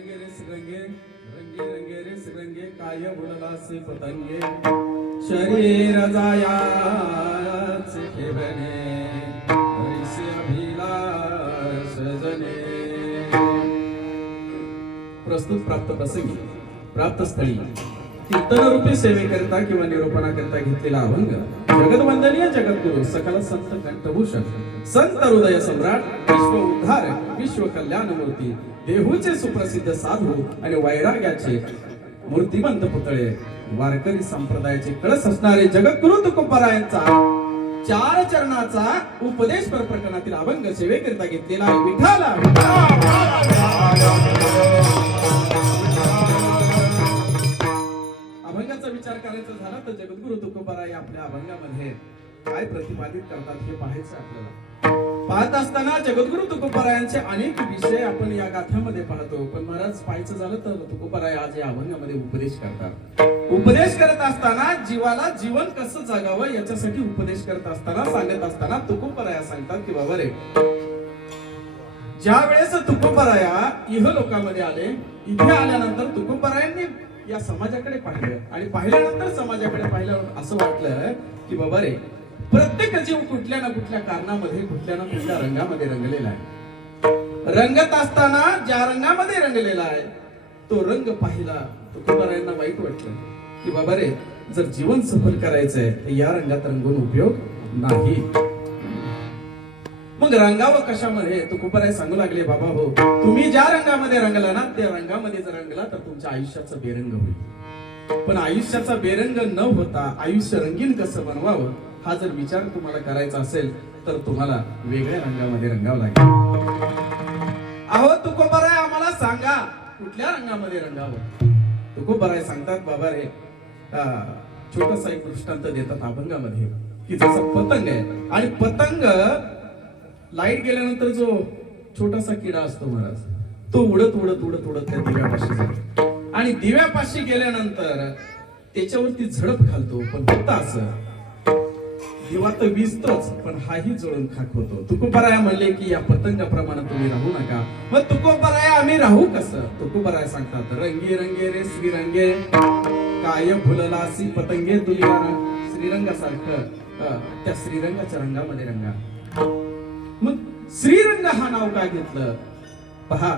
रंगे रंगे रंगे रे रंगे काय बोललासे पतंगे शरीर जायाचे ठेवणे हरिसे अभिलाष जने. प्रस्तुत प्राप्त प्रसंगी प्राप्त स्थळी कीर्तन रूपी सेवेकरिता किंवा निरूपणाकरिता घेतलेला अभंग जगदवंदनीय जगद्गुरु सकल संत कंठभूषण संत हृदय सम्राट विश्व उद्धारक विश्व कल्याण मूर्ती देहूचे सुप्रसिद्ध साधू आणि वैराग्याचे मूर्तिमंत पुतळे वारकरी संप्रदायाचे कळस असणारे जगद्गुरु तुकोबारायांचा चार चरणाचा उपदेश प्रकरणातील अभंग सेवेकरिता घेतलेला विठाला. अभंगाचा विचार करायचा झाला तर जगद्गुरु तुकोबाराय आपल्या अभंगामध्ये काय प्रतिपादित करतात हे पाहायचं आपल्याला. पाहत असताना जगद्गुरु तुकोबारायांचे अनेक विषय आपण या गाथ्यामध्ये पाहतो. पण महाराज पाहायचं झालं तर तुकोबाराय आज या अभंगामध्ये उपदेश करतात. उपदेश करत असताना जीवाला जीवन कसं जगावं याच्यासाठी उपदेश करत असताना सांगत असताना तुकोबाराय सांगतात की बाबा रे, ज्या वेळेस तुकोबाराया इह लोकांमध्ये आले, इथे आल्यानंतर तुकोबारायांनी या समाजाकडे पाहिलं आणि पाहिल्यानंतर समाजाकडे पाहिल्यावर असं वाटलं की बाबा रे, प्रत्येक जीव कुठल्या ना कुठल्या कारणामध्ये कुठल्या ना कुठल्या रंगामध्ये रंगलेला आहे. रंगत असताना ज्या रंगामध्ये रंगलेला आहे तो रंग पाहिला तुकोबारायांना वाईट वाटलं की बाबा रे, जर जीवन सफल करायचंय तर या रंगात रंगून उपयोग नाही. मग रंगावं कशामध्ये तुकोबाराय सांगू लागले, बाबा हो, तुम्ही ज्या रंगामध्ये रंगला ना त्या रंगामध्ये जर रंगला तर तुमच्या आयुष्याचा बेरंग होईल. पण आयुष्याचा बेरंग न होता आयुष्य रंगीन कसं बनवावं हा जर विचार तुम्हाला करायचा असेल तर तुम्हाला वेगळ्या रंगामध्ये रंगावं लागेल. अहो तुकोबाराय आम्हाला सांगा कुठल्या रंगामध्ये रंगावं. तुकोबाराय सांगतात, बाबा रे, छोटासा एक दृष्टांत देतात अभंगामध्ये की जसं पतंग आहे आणि पतंग लाईट गेल्यानंतर जो छोटासा किडा असतो महाराज, तो उडत उडत उडत उडत त्या दिव्यापाशी जातो आणि दिव्यापाशी गेल्यानंतर त्याच्यावरती झडप घालतो. पण होतं असं, दिवा तर विजतोच पण हाही जळून खाक होतो. तुकोबाराय म्हणले की या पतंगाप्रमाणे तुम्ही राहू नका. मग तुकोबाराय आम्ही राहू कसं? तुकोबाराय सांगतात, रंगे रंगे रे श्रीरंगे काय फुललासी पतंगे तुलिया. श्रीरंगासारखं त्या श्रीरंगाच्या रंगामध्ये रंगा. मग श्रीरंग हा नाव काय घेतलं पहा.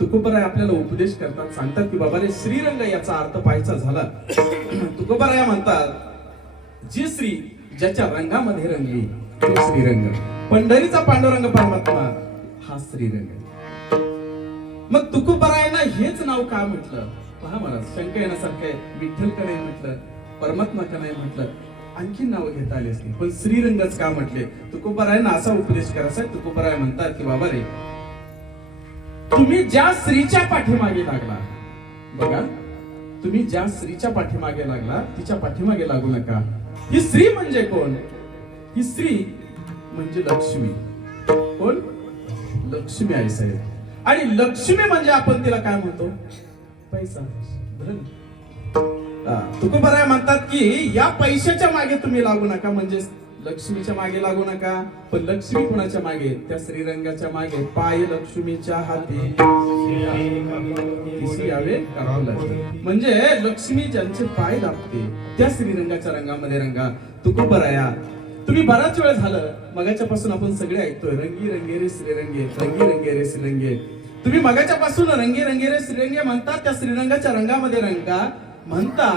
तुकोबाराय आपल्याला उपदेश करतात, सांगतात की बाबा रे, श्रीरंग याचा अर्थ पाहायचा झाला. तुकोबाराय म्हणतात, जी स्त्री ज्याच्या रंगामध्ये रंगली तो श्रीरंग. पंढरीचा पांडुरंग परमात्मा हा श्रीरंग. मग तुकोबारायांना हेच नाव का म्हटलं पहा महाराज. शंका येण्यासारखं आहे, विठ्ठल का नाही म्हटलं, परमात्मा का नाही म्हटलं, आणखी नाव घेता आली असती, पण श्रीरंगच का म्हटले. तुकोबारायांना असा उपदेश करायचा. तुकोबाराय म्हणतात की बाबा रे, तुम्ही ज्या स्त्रीच्या पाठीमागे लागला, बघा, तुम्ही ज्या स्त्रीच्या पाठीमागे लागला तिच्या पाठीमागे लागू नका. ही स्त्री म्हणजे कोण? ही स्त्री म्हणजे लक्ष्मी. कोण? लक्ष्मी आई साहेब. आणि लक्ष्मी म्हणजे आपण तिला काय म्हणतो? पैसा, धन. तुकोबाराय म्हणतात की या पैशाच्या मागे तुम्ही लागू नका, म्हणजे लक्ष्मीच्या मागे लागू नका. पण लक्ष्मी कुणाच्या मागे? त्या श्रीरंगाच्या मागे. पाय लक्ष्मीच्या हाती म्हणजे लक्ष्मी ज्यांचे पाय दाबते त्या श्रीरंगाच्या रंगामध्ये रंगा. तुकोबाराया, तुम्ही बराच वेळ झालं मगाच्या पासून आपण सगळे ऐकतोय रंगी रंगे रे श्रीरंगे, रंगी रंगे रे श्रीरंगे. तुम्ही मगाच्या पासून रंगी रंगे रे श्रीरंगे म्हणता, त्या श्रीरंगाच्या रंगामध्ये रंगा म्हणता.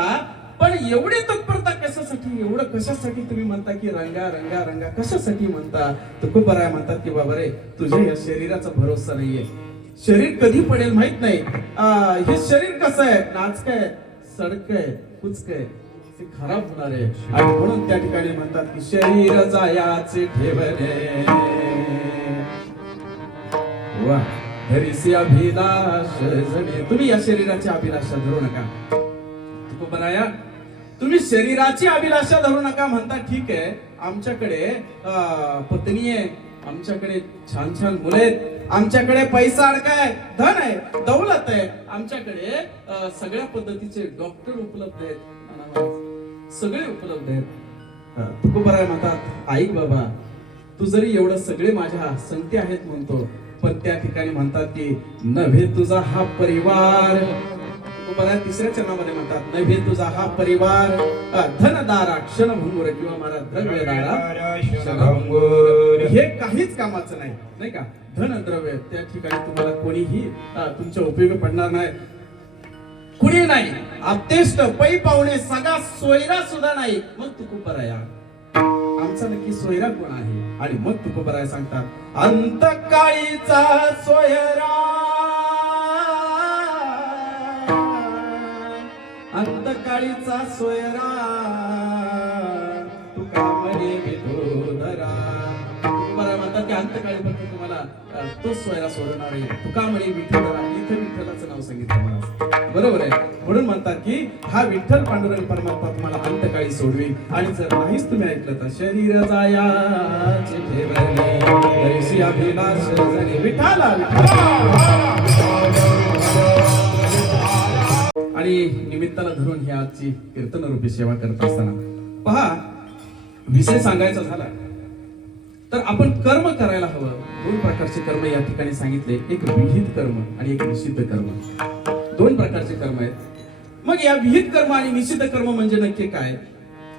पण एवढी तत्परता कशासाठी? एवढं कशासाठी तुम्ही म्हणता की रंगा रंगा रंगा कशासाठी म्हणता? तुकोबाराय म्हणतात की बाबा रे, तुझ्या या शरीराचा भरोसा नाहीये. शरीर कधी पडेल माहित नाही. हे शरीर कसं आहे? नाचकं आहे, सडकं आहे, कुचकं आहे, ते खराब होणार आहे. आणि म्हणून त्या ठिकाणी म्हणतात की शरीर जायाचे ठेवणे वा हरिसी अभिलाष जणे. तुम्ही या शरीराची अभिलाषा धरू नका. तुकोबाराया, तुम्ही शरीराची अभिलाषा धरू नका म्हणता, ठीक आहे. आमच्याकडे पत्नी आहे, आमच्याकडे छान छान मुलं आहेत, आमच्याकडे पैसा अडकाय, धन आहे, दौलत आहे, आमच्याकडे सगळ्या पद्धतीचे डॉक्टर उपलब्ध आहेत, सगळे उपलब्ध आहेत. तुकोबाराय म्हणतात, ऐक बाबा, तू जरी एवढं सगळे माझ्या संगती आहेत म्हणतो, पण त्या ठिकाणी म्हणतात की नव्हे तुझा हा परिवार, तुकोबाराय तिसऱ्या चरणामध्ये म्हणतात नव्हे तुझा हा परिवार धनदारा क्षणभंगुर किंवा महाराज द्रव्यदारा क्षणभंगुर, हे काहीच कामाचं नाही, नाही का. धन द्रव्य त्या ठिकाणी तुम्हाला कोणीही तुमच्या उपयोगी पडणार नाही, कुणी नाही. आपतेष्ट पै पाहुणे सगळा सोयरा सुद्धा नाही. मग तुकोबाराया आमचा नक्की सोयरा कोण आहे? आणि मग तुकोबाराय सांगतात अंतकाळीचा सोयरा, अंतकाळीचा सोयरा तुका म्हणे विठोदरा. तुकोबाराय म्हणतात की अंतकाळी फक्त तुम्हाला तो सोयरा सोडणार आहे, तुका म्हणे विठोदरा. इथे विठ्ठलाचं नाव सांगितलं मला, बरोबर आहे. म्हणून म्हणतात की हा विठ्ठल पांडुरंग परमात्मा तुम्हाला अंतकाळी सोडवी. आणि जर नाहीच तुम्ही ऐकलं तर शरीर जायाचे ठेवले तैसी अभिलाष जरी विठ्ठला. आणि निमित्ताला धरून ही आजची कीर्तन रूपी सेवा करत असताना पहा, विषय सांगायचा झाला तर आपण कर्म करायला हवं. दोन प्रकारचे कर्म या ठिकाणी सांगितले, एक विहित कर्म आणि एक निषिद्ध कर्म. दोन प्रकारचे कर्म आहेत. मग या विहित कर्म आणि निषिद्ध कर्म म्हणजे नक्की काय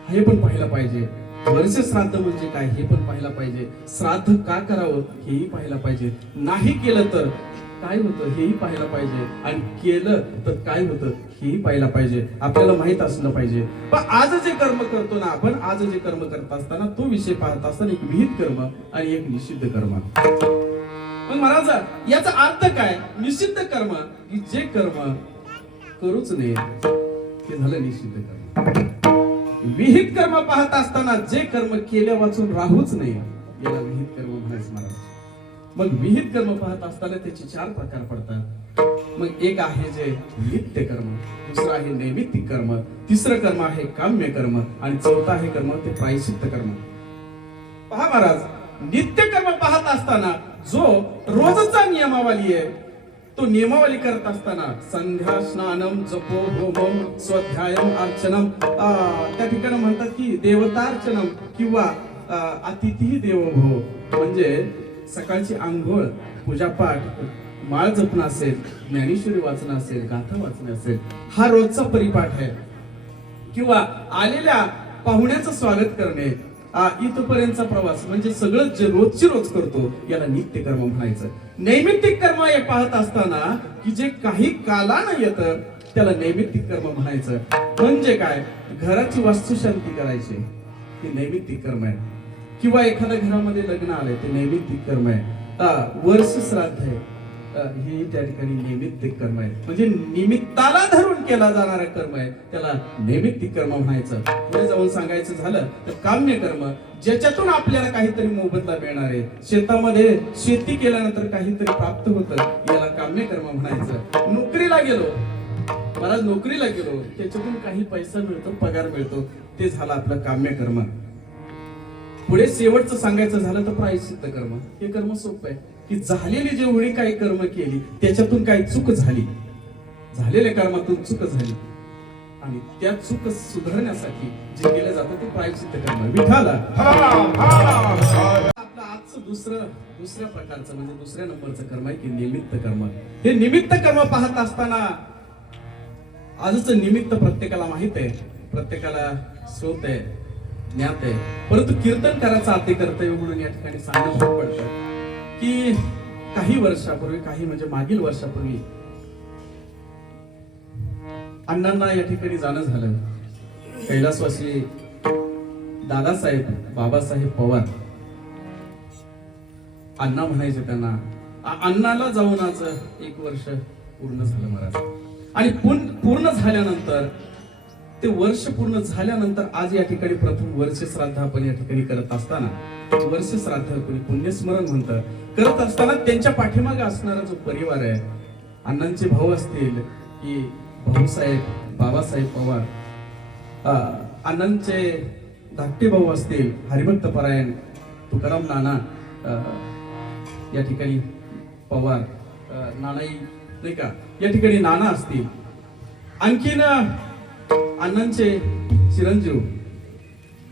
हे पण पाहिलं पाहिजे. वर्ष श्राद्ध म्हणजे काय हे पण पाहिलं पाहिजे. श्राद्ध का करावं हेही पाहिलं पाहिजे. नाही केलं तर काय होतं हेही पाहिलं पाहिजे. आणि केलं तर काय होतं हेही पाहिलं पाहिजे. आपल्याला माहित असलं पाहिजे. पण आज जे कर्म करतो ना आपण, आज जे कर्म करत असताना तो विषय पाहत असताना एक विहित कर्म आणि एक निषिद्ध कर्म. पण महाराज याचा अर्थ काय? निषिद्ध कर्म की जे कर्म करूच नये ते झालं निषिद्ध कर्म. विहित कर्म पाहत असताना जे कर्म केल्या वाचून राहूच नये याला विहित कर्म म्हणायचं महाराज. मग विहित कर्म पाहत असताना त्याचे चार प्रकार पडतात. मग एक आहे जे नित्य कर्म, दुसरं आहे नैमित्तिक कर्म, तिसरं कर्म आहे काम्य कर्म आणि चौथा आहे कर्म ते प्रायश्चित्त कर्म. पहा महाराज, नित्य कर्म पाहत असताना जो रोजचा नियमावली आहे तो नियमावली करत असताना संध्या स्नानम जपो होमम स्वाध्यायम अर्चनम, त्या ठिकाणी म्हणतात की देवतार्चनम किंवा अतिथी देवो भव, म्हणजे सकाळची आंघोळ, पूजापाठ, माळ जपणं असेल, ज्ञानेश्वरी वाचणं असेल, गाथा वाचणं असेल, हा रोजचा परिपाठ आहे. किंवा आलेल्या पाहुण्याचं स्वागत करणे, इथपर्यंतचा प्रवास, म्हणजे सगळं जे रोजची रोज करतो याला नित्य कर्म म्हणायचं. नैमित्तिक कर्म हे पाहत असताना की जे काही कालानं येतं त्याला नैमित्तिक कर्म म्हणायचं. म्हणजे काय? घराची वास्तुशांती करायची हे नैमित्तिक कर्म आहे. किंवा एखाद्या घरामध्ये लग्न आलंय ते नैमित्तिक कर्म आहे. वर्ष श्राद्ध आहे हे त्या ठिकाणी नैमित्तिक कर्म आहे. म्हणजे निमित्ताला धरून केला जाणारा कर्म आहे त्याला नैमित्तिक कर्म म्हणायचं. पुढे जाऊन सांगायचं झालं तर काम्य कर्म, ज्याच्यातून आपल्याला काहीतरी मोबदला मिळणार आहे. शेतामध्ये शेती केल्यानंतर काहीतरी प्राप्त होतं याला काम्य कर्म म्हणायचं. नोकरीला गेलो, मला नोकरीला गेलो, त्याच्यातून काही पैसा मिळतो, पगार मिळतो, ते झालं आपलं काम्य कर्म. पुढे शेवटचं सांगायचं झालं तर प्रायश्चित्त कर्म. हे कर्म सोपं आहे की झालेली जेवढी काही कर्म केली त्याच्यातून काही चूक झाली, झालेल्या कर्मातून चूक झाली आणि त्या चूक सुधारण्यासाठी जे केलं जातं ते प्रायश्चित्त कर्म. विठाला आपलं आजचं दुसऱ्या प्रकारचं म्हणजे दुसऱ्या नंबरचं कर्म आहे की निमित्त कर्म. हे निमित्त कर्म पाहत असताना आजचं निमित्त प्रत्येकाला माहित आहे, प्रत्येकाला श्रोत आहे, ज्ञात आहे. परंतु कीर्तन करायचं आद्य कर्तव्य म्हणून या ठिकाणी सांगणं भाग पडतं की काही वर्षापूर्वी, काही म्हणजे मागील वर्षापूर्वी अण्णांना या ठिकाणी जाणं झालं. कैलासवासी दादासाहेब बाबासाहेब पवार अण्णा म्हणायचे त्यांना. अण्णाला जाऊन आज 1 वर्ष पूर्ण झालं महाराज. आणि पूर्ण झाल्यानंतर ते वर्ष पूर्ण झाल्यानंतर आज या ठिकाणी प्रथम वर्ष श्राद्ध आपण या ठिकाणी करत असताना, वर्ष श्राद्ध कोणी पुण्यस्मरण म्हणतं, करत असताना त्यांच्या पाठीमागे असणारा जो परिवार आहे, अण्णांचे भाऊ असतील की भाऊसाहेब बाबासाहेब पवार, अण्णांचे धाकटे भाऊ असतील हरिभक्त परायण तुकाराम नाना या ठिकाणी पवार, नानाई नाही का, या ठिकाणी नाना असतील, आणखीन अण्णांचे चिरंजीव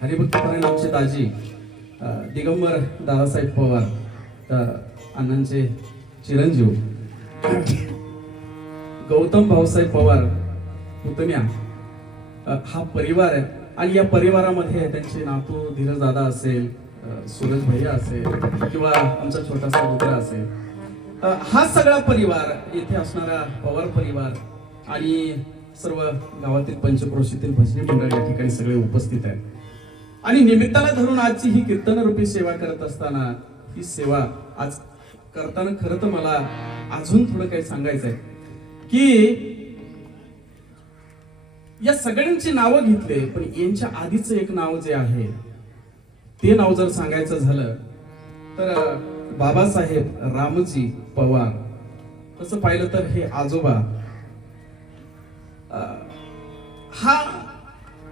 हरिभक्त परायण आमचे दाजी दिगंबर दादासाहेब पवार, अण्णांचे चिरंजीव गौतम भाऊसाहेब पवार पुतण्या हा परिवार आहे. आणि या परिवारामध्ये त्यांचे नातू धीरज दादा असेल, सूरज भैया असेल किंवा आमचा छोटासा रुद्र असेल, हा सगळा परिवार येथे असणारा पवार परिवार आणि सर्व गावातील पंचक्रोशीतील भजनी मंडळ या ठिकाणी सगळे उपस्थित आहेत. आणि निमित्ताला धरून आजची ही कीर्तन रूपी सेवा करत असताना, ही सेवा आज करताना खरं तर मला अजून थोडं काही सांगायचं आहे की या सगळ्यांची नावं घेतले, पण यांच्या आधीच एक नाव जे आहे ते नाव जर सांगायचं झालं तर बाबासाहेब रामजी पवार. तसं पाहिलं तर हे आजोबा, हा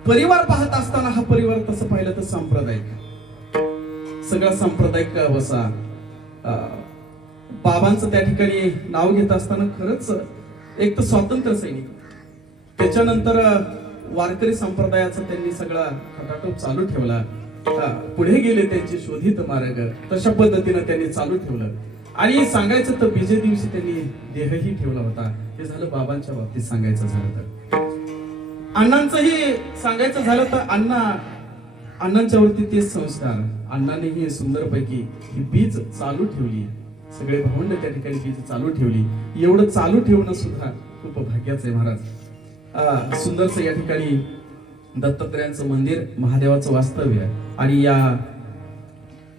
परिवार पाहत असताना हा परिवार तसं पाहिलं तर सांप्रदायिक, सगळा सांप्रदायिक वसा. बाबांचं त्या ठिकाणी नाव घेत असताना खरंच एक तर स्वातंत्र्य सैनिक, त्याच्यानंतर वारकरी संप्रदायाचा त्यांनी सगळा खटाटोप चालू ठेवला. पुढे गेले त्यांचे शोधित मार्ग, तशा पद्धतीनं त्यांनी चालू ठेवलं. आणि सांगायचं तर बीजे दिवशी त्यांनी देहही ठेवला होता. हे झालं बाबांच्या बाबतीत सांगायचं झालं तर. अण्णांचंही सांगायचं झालं तर अण्णांच्या वरती तेच संस्कार. अण्णांनीही सुंदरपैकी ही बीज चालू ठेवली, सगळे भावंड त्या ठिकाणी बीज चालू ठेवली. एवढं चालू ठेवणं सुद्धा खूप भाग्याचं आहे महाराज. सुंदरचं या ठिकाणी दत्तात्रयांचं मंदिर, महादेवाचं वास्तव्य आहे. आणि या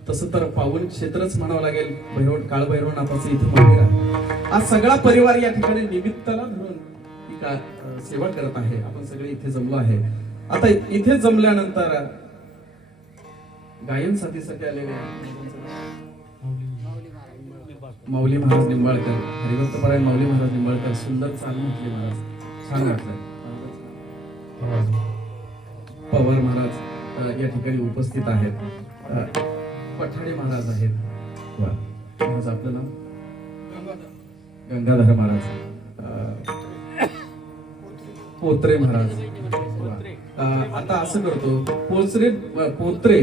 तसं तर पावन क्षेत्रच म्हणावं लागेल, काळभैरवनाथाचं इथं मंदिर आहे. आज सगळा परिवार या ठिकाणी निमित्ताला धरून ही सेवा करत आहे. आपण सगळे इथे जमलो आहे. आता इथे जमल्यानंतर गायन साथीसाठी आलेले माऊली महाराज निंबाळकर, हरिभक्तपरायण माऊली महाराज निंबाळकर, सुंदर चाल म्हटली महाराज, छान वाटलं. पवार महाराज या ठिकाणी उपस्थित आहेत. पठाडे महाराज आहेत. महाराज आपलं नाव गंगाधर महाराज, पोत्रे महाराज. आता असं करतो, पोत्रे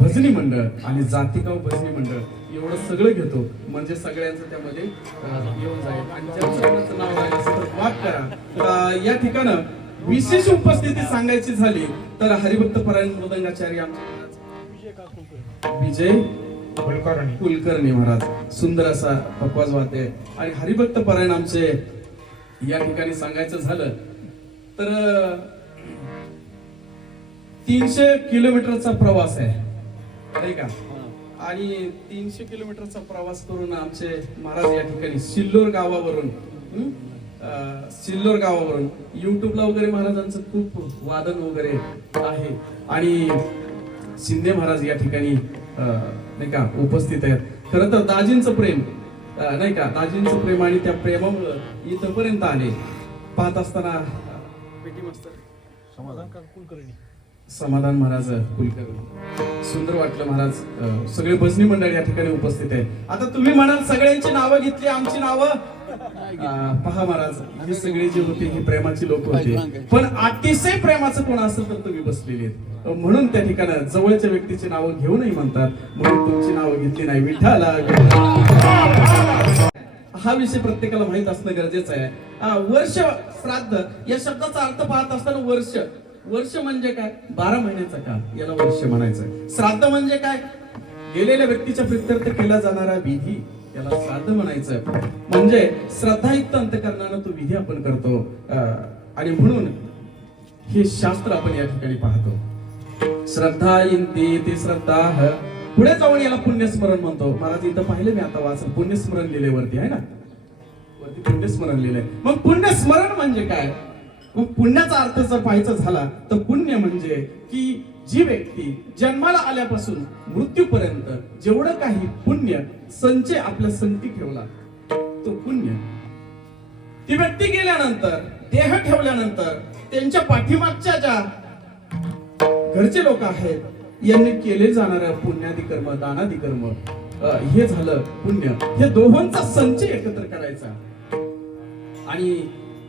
भजनी मंडळ आणि जातिगाव भजनी मंडळ एवढं सगळं घेतो, म्हणजे सगळ्यांचं त्यामध्ये येऊन जाईल. आणि ज्यांचं नाव आहे असं तर माफ करा. या ठिकाणं विशेष उपस्थिती सांगायची झाली तर हरिभक्त परायण मृदंगाचार्य विजय कुलकर्णी महाराज, सुंदर असा पकवाज वाद्य. आणि हरिभक्त परायण आमचे या ठिकाणी सांगायचं झालं तर 300 किलोमीटरचा प्रवास आहे नाही का. आणि 300 किलोमीटरचा प्रवास करून आमचे महाराज या ठिकाणी सिल्लोर गावावरून युट्यूबला वगैरे महाराजांचं खूप वादन वगैरे आहे. आणि शिंदे महाराज या ठिकाणी नाही का उपस्थित आहेत. खरं तर दाजींचं प्रेम नाही का, दाजींचं प्रेम आणि त्या प्रेमामुळे इथपर्यंत आले. पाहत असताना समाधान महाराज कुलकर्णी, सुंदर वाटलं महाराज. सगळे भजनी मंडळ या ठिकाणी उपस्थित आहे. आता तुम्ही म्हणाल सगळ्यांची नावं घेतली, आमची नावं पहा महाराज, ही सगळी जी होती ही प्रेमाची लोक होते, पण अतिशय प्रेमाचं कोण असेल तर तुम्ही बसलेले आहेत. म्हणून त्या ठिकाणी जवळच्या व्यक्तीची नावं घेऊ नाही म्हणतात, म्हणून तुमची नावं घेतली नाही. विठ्ठला हा विषय प्रत्येकाला माहित असणं गरजेचं आहे. वर्ष श्राद्ध या शब्दाचा अर्थ पाहत असताना वर्ष म्हणजे काय, 12 महिन्याचा काळ याला वर्ष म्हणायचं. श्राद्ध म्हणजे काय, गेलेल्या व्यक्तीच्या प्रित्यर्थ केला जाणारा विधी याला श्राद्ध म्हणायचं. म्हणजे श्रद्धायुक्त अंतकरणानं तो विधी आपण करतो. आणि म्हणून हे शास्त्र आपण या ठिकाणी पाहतो. श्रद्धा इंती ती श्रद्धा, पुढे जाऊन याला पुण्यस्मरण म्हणतो. महाराज इथं पाहिलं मी आता वाचन, पुण्यस्मरण लिहिले वरती आहे ना, वरती पुण्यस्मरण लिहिलंय. मग पुण्यस्मरण म्हणजे काय, पुण्याचा अर्थ जर पाहायचा झाला तर पुण्य म्हणजे की जी व्यक्ती जन्माला आल्यापासून मृत्यूपर्यंत जेवढं काही पुण्य संचय आपल्या संगती ठेवला तो पुण्य. ती व्यक्ती गेल्यानंतर, देह ठेवल्यानंतर त्यांच्या पाठीमागच्या ज्या घरचे लोक आहेत यांनी केले जाणाऱ्या पुण्यादी कर्म, दानादी कर्म, हे झालं पुण्य. हे दोहोंचा संचय एकत्र करायचा आणि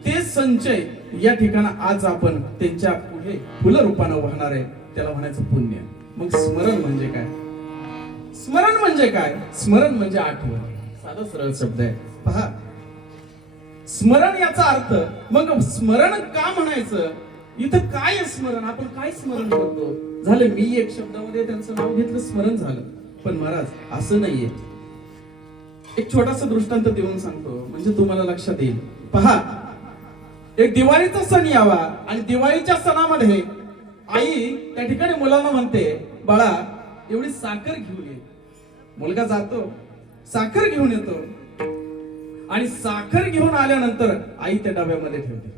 ते संचय या ठिकाणी आज आपण त्यांच्या पुढे फुल रूपानं वाहणार आहे, त्याला म्हणायचं पुण्य. मग स्मरण म्हणजे काय, स्मरण म्हणजे काय, स्मरण म्हणजे आठवण. साधा सरळ शब्द आहे. पहा, स्मरण याचा अर्थ, मग स्मरण का म्हणायचं? इथं काय आहे स्मरण? आपण काय स्मरण करतो? झालं, मी एक शब्दामध्ये त्यांचं नाव घेतलं, स्मरण झालं. पण महाराज असं नाहीये. एक छोटासा दृष्टांत देऊन सांगतो म्हणजे तुम्हाला लक्षात येईल. पहा, एक दिवाळीचा सण यावा आणि दिवाळीच्या सणामध्ये आई त्या ठिकाणी मुलांना म्हणते, बाळा एवढी साखर घेऊन ये. मुलगा जातो, साखर घेऊन येतो आणि साखर घेऊन आल्यानंतर आई त्या डब्यामध्ये ठेवते.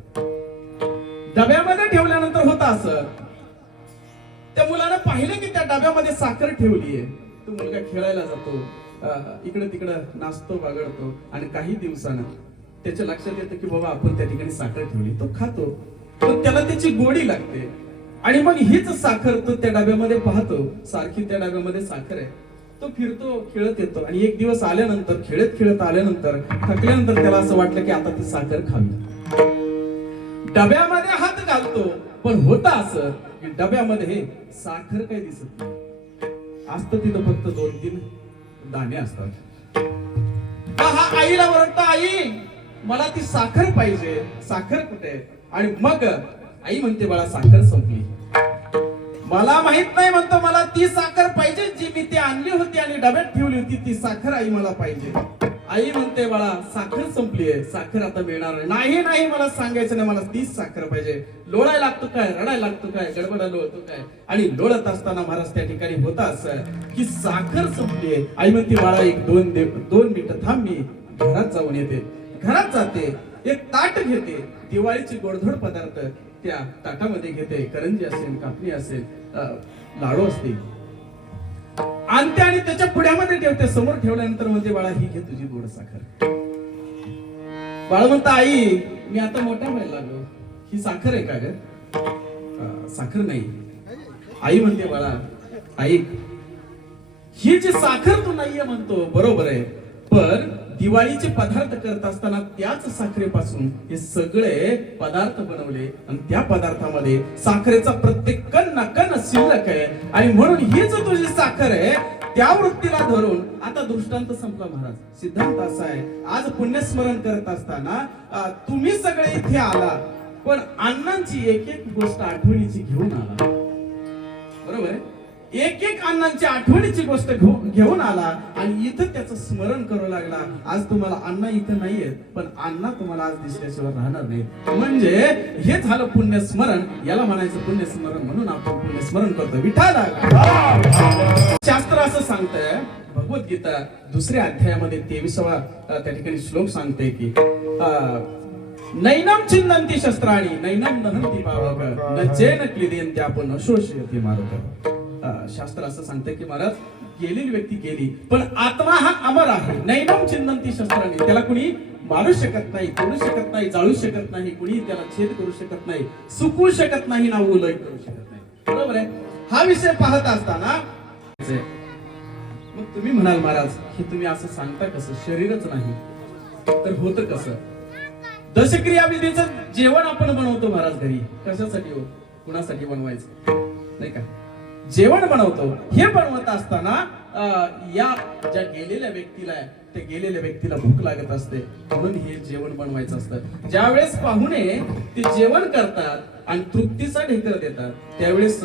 डब्यामध्ये ठेवल्यानंतर होतं असं, त्या मुलानं पाहिलं की त्या डब्यामध्ये साखर ठेवलीये. तो मुलगा खेळायला जातो, इकडे तिकडे नाचतो, बागडतो आणि काही दिवसानं त्याच्या लक्षात येतं की बाबा आपण त्या ठिकाणी साखर ठेवली. तो खातो, पण त्याला त्याची गोडी लागते आणि मग हीच साखर तो त्या डब्यामध्ये पाहतो, सारखी त्या डब्यामध्ये साखर आहे. तो फिरतो, खेळत येतो आणि एक दिवस आल्यानंतर, खेळत खेळत आल्यानंतर, थकल्यानंतर त्याला असं वाटलं की आता ती साखर खावी. डब्यामध्ये हात घालतो, पण होतं असं की डब्यामध्ये साखर काही दिसत नाही. असतं तिथं फक्त 2-3 दाणे असतात. हा आईला ओरडतो, आई मला ती साखर पाहिजे, साखर कुठे? आणि मग आई म्हणते, बाळा साखर संपली. मला माहित नाही म्हणतो, मला ती साखर पाहिजे जी मी ती आणली होती आणि डब्यात ठेवली होती, ती साखर आई मला पाहिजे. आई म्हणते, बाळा साखर संपलीये, साखर आता मिळणार नाही. नाही मला सांगायचं नाही, मला तीच साखर पाहिजे. लोळायला लागतो काय, रडायला लागतो काय, गडबडायला होतो काय? आणि लोळत असताना महाराज त्या ठिकाणी होता असं की साखर संपलीये. आई म्हणते, बाळा एक 2 मिनिटं थांब, मी घरात जाऊन येते. घरात जाते, एक ताट घेते, दिवाळीचे गोडधोड पदार्थ त्या ताटामध्ये घेते. करंजी असेल, कापणी असेल, लाडू असतील, आणते आणि त्याच्या पुढ्यामध्ये ठेवते. समोर ठेवल्यानंतर म्हणते, बाळा ही घे तुझी गोड साखर. बाळ म्हणतं, आई मी आता मोठा व्हायला लागलो, ही साखर आहे का ग? साखर नाही. आई म्हणते, बाळा ऐक, ही जी साखर तू नाहीये म्हणतो बरोबर आहे, पण दिवाळीचे पदार्थ करत असताना त्याच साखरेपासून हे सगळे पदार्थ बनवले आणि त्या पदार्थामध्ये साखरेचा प्रत्येक कण ना कण शिल्लक आहे आणि म्हणून ही जो तुझी साखर आहे त्या वृत्तीला धरून आता दृष्टांत संपला महाराज. सिद्धांत असा आहे, आज पुण्यस्मरण करत असताना तुम्ही सगळे इथे आला, पण अण्णांची एक एक गोष्ट आठवणीची घेऊन आला. बरोबर आहे, एक एक अण्णांची आठवणीची गोष्ट घेऊन आला आणि इथं त्याचं स्मरण करू लागला. आज तुम्हाला अण्णा इथं नाहीये, पण अण्णा तुम्हाला आज दिसल्याशिवाय राहणार नाही. म्हणजे हे झालं पुण्यस्मरण. याला म्हणायचं पुण्यस्मरण, म्हणून आपण पुण्यस्मरण करतो. विठाला शास्त्र असं सांगतंय, भगवद्गीता 2ऱ्या अध्यायामध्ये 23वा त्या ठिकाणी श्लोक सांगते की नैनम चिन्नंती शस्त्राणी नैनम नहंती पावक न चेन क्लिदेन त्यापन शोषयति मारुत. शास्त्र असं सांगतं की महाराज, गेलेली व्यक्ती गेली, पण आत्मा हा अमर आहे. नैनम चिन्नंती शस्त्राणी, त्याला कुणी मारू शकत नाही, तोडू शकत नाही, जाळू शकत नाही, कुणी त्याला छेद करू शकत नाही, सुकवू शकत नाही, ना उलट करू शकत नाही. बरोबर आहे. हा विषय पाहत असताना मग तुम्ही म्हणाल, महाराज हे तुम्ही असं सांगता कसं? शरीरच नाही तर होतं कसं? दशक्रिया विधीचं जेवण आपण बनवतो महाराज घरी, कशासाठी हो? कुणासाठी बनवायचं नाही का? जेवण बनवतो. हे बनवत असताना या ज्या गेलेल्या व्यक्तीला आहे, त्या गेलेल्या व्यक्तीला भूक लागत असते, म्हणून हे जेवण बनवायचं असतं. ज्यावेळेस पाहुणे ते जेवण करतात आणि तृप्तीचा ढेकर देतात, त्यावेळेस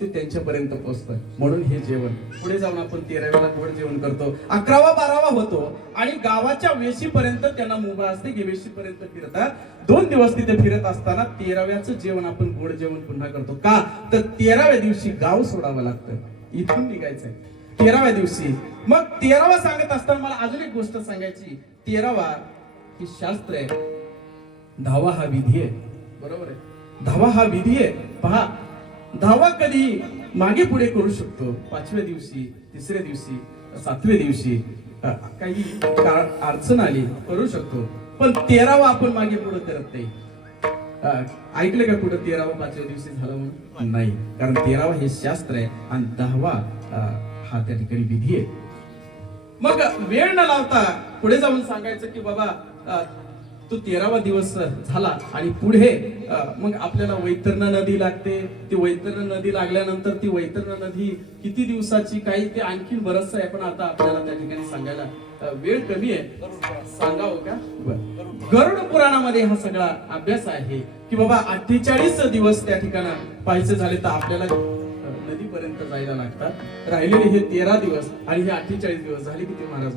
ते त्यांच्यापर्यंत पोहोचतं. म्हणून हे जेवण पुढे जाऊन आपण 13व्याला गोड जेवण करतो, 11वा 12वा होतो आणि गावाच्या वेशीपर्यंत त्यांना मुभा असते की वेशीपर्यंत फिरतात. 2 दिवस तिथे फिरत असताना 13व्याचं जेवण आपण गोड जेवण पुन्हा करतो. का तर 13व्या दिवशी गाव सोडावं लागतं, इथून निघायचंय 13व्या दिवशी. मग 13वा सांगत असताना मला अजून एक गोष्ट सांगायची. 13वा ही शास्त्र आहे, 10वा हा विधी आहे. बरोबर आहे, 10वा हा विधी आहे. पहा, 10वा कधी मागे पुढे करू शकतो. 5व्या दिवशी, 3ऱ्या दिवशी, 7व्या दिवशी काही अडचण आली करू शकतो, पण 13वा आपण मागे पुढे करत नाही. ऐकलं का कुठं 13वा 5व्या दिवशी झालं म्हणून? नाही, कारण 13वा हे शास्त्र आहे आणि 10वा हा त्या ठिकाणी विधी आहे. मग वेळ न लावता पुढे जाऊन सांगायचं की बाबा तो 13वा दिवस झाला आणि पुढे मग आपल्याला वैतरणा नदी लागते. ती वैतरणा नदी लागल्यानंतर ती वैतरणा नदी किती दिवसाची काही ते आणखी बरंच आहे, पण आता आपल्याला त्या ठिकाणी सांगायला वेळ कमी आहे. सांगावं का? गरुड पुराणामध्ये हा सगळा अभ्यास आहे की बाबा 48 दिवस त्या ठिकाणी पाहायचे झाले तर आपल्याला नदीपर्यंत जायला लागतात. राहिलेले हे 13 दिवस आणि हे 48 दिवस झाले किती महाराज?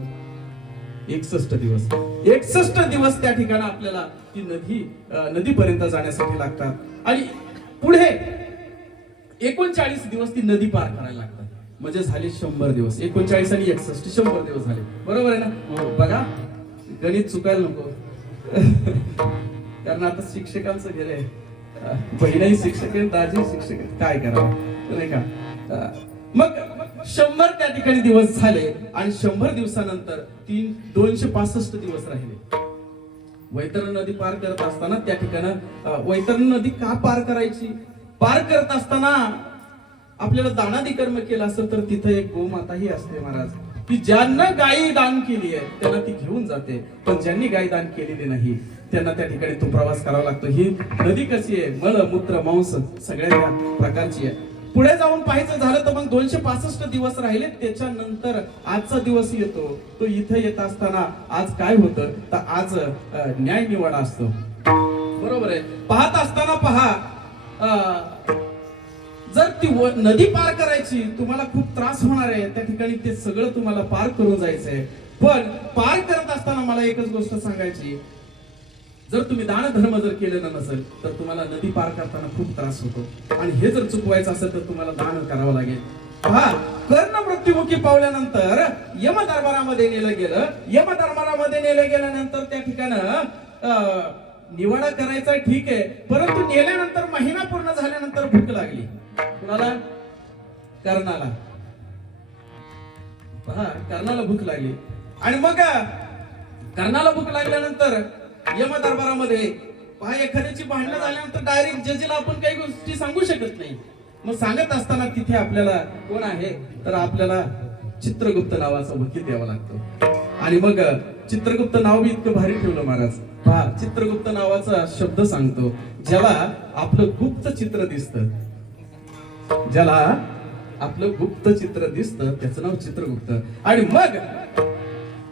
61 दिवस. 61 दिवस त्या ठिकाणी आपल्याला ती नदीपर्यंत जाण्यासाठी लागतात आणि पुढे 39 दिवस ती नदी पार करायला लागतात. म्हणजे झाले 100 दिवस. 39 आणि 61 100 दिवस झाले. बरोबर आहे ना? बघा गणित चुकायला नको. कारण आता शिक्षकांचं गेले, बहिणाही शिक्षक आहेत, दाजी शिक्षक आहेत, काय करावं नाही का? मग 100 त्या ठिकाणी दिवस झाले आणि 100 दिवसानंतर 265 दिवस राहिले. वैतरणा नदी पार करत असताना त्या ठिकाणी वैतरणा नदी का पार करायची? पार करत असताना आपल्याला दानादी कर्म केलं असतं तर तिथं एक गोमाताही असते महाराज, की ज्यांना गायी दान केली आहे त्यांना ती घेऊन जाते, पण ज्यांनी गायी दान केलेली नाही त्यांना त्या ठिकाणी तो प्रवास करावा लागतो. ही नदी कशी आहे? मळ मूत्र मांस सगळ्या प्रकारची आहे. पुढे जाऊन पाहायचं झालं तर मग 265 दिवस राहिले. त्याच्यानंतर आजचा दिवस येतो. तो इथं येत असताना आज काय होतं तर आज न्याय निवाडा असतो. बरोबर आहे. पाहत असताना पहा, जर ती नदी पार करायची तुम्हाला खूप त्रास होणार आहे. त्या ठिकाणी ते सगळं तुम्हाला पार करून जायचंय. पण पार करत असताना मला एकच गोष्ट सांगायची, जर तुम्ही दान धर्म जर केलेला नसेल तर तुम्हाला नदी पार करताना खूप त्रास होतो आणि हे जर चुकवायचं असेल तर तुम्हाला दान करावं लागेल. पहा, कर्ण मृत्युमुखी पावल्यानंतर यम दरबारामध्ये नेलं गेलं. यम दरबारामध्ये नेलं गेल्यानंतर त्या ठिकाणी निवाडा करायचा ठीक आहे, परंतु नेल्यानंतर महिना पूर्ण झाल्यानंतर भूक लागली. कुणाला? कर्णाला. पहा, कर्णाला भूक लागली आणि मग कर्णाला भूक लागल्यानंतर यम दरबारामध्ये पहा, एखाद्याची भांडणं झाल्यानंतर डायरेक्ट जजेला आपण काही गोष्टी सांगू शकत नाही. मग सांगत असताना तिथे आपल्याला कोण आहे तर आपल्याला चित्रगुप्त नावाचा वकील द्यावा लागतो. आणि मग चित्रगुप्त नाव बी इतकं भारी ठेवलं महाराज. पहा, चित्रगुप्त नावाचा शब्द सांगतो, ज्याला आपलं गुप्त चित्र दिसतं, ज्याला आपलं गुप्त चित्र दिसतं त्याचं नाव चित्रगुप्त. आणि मग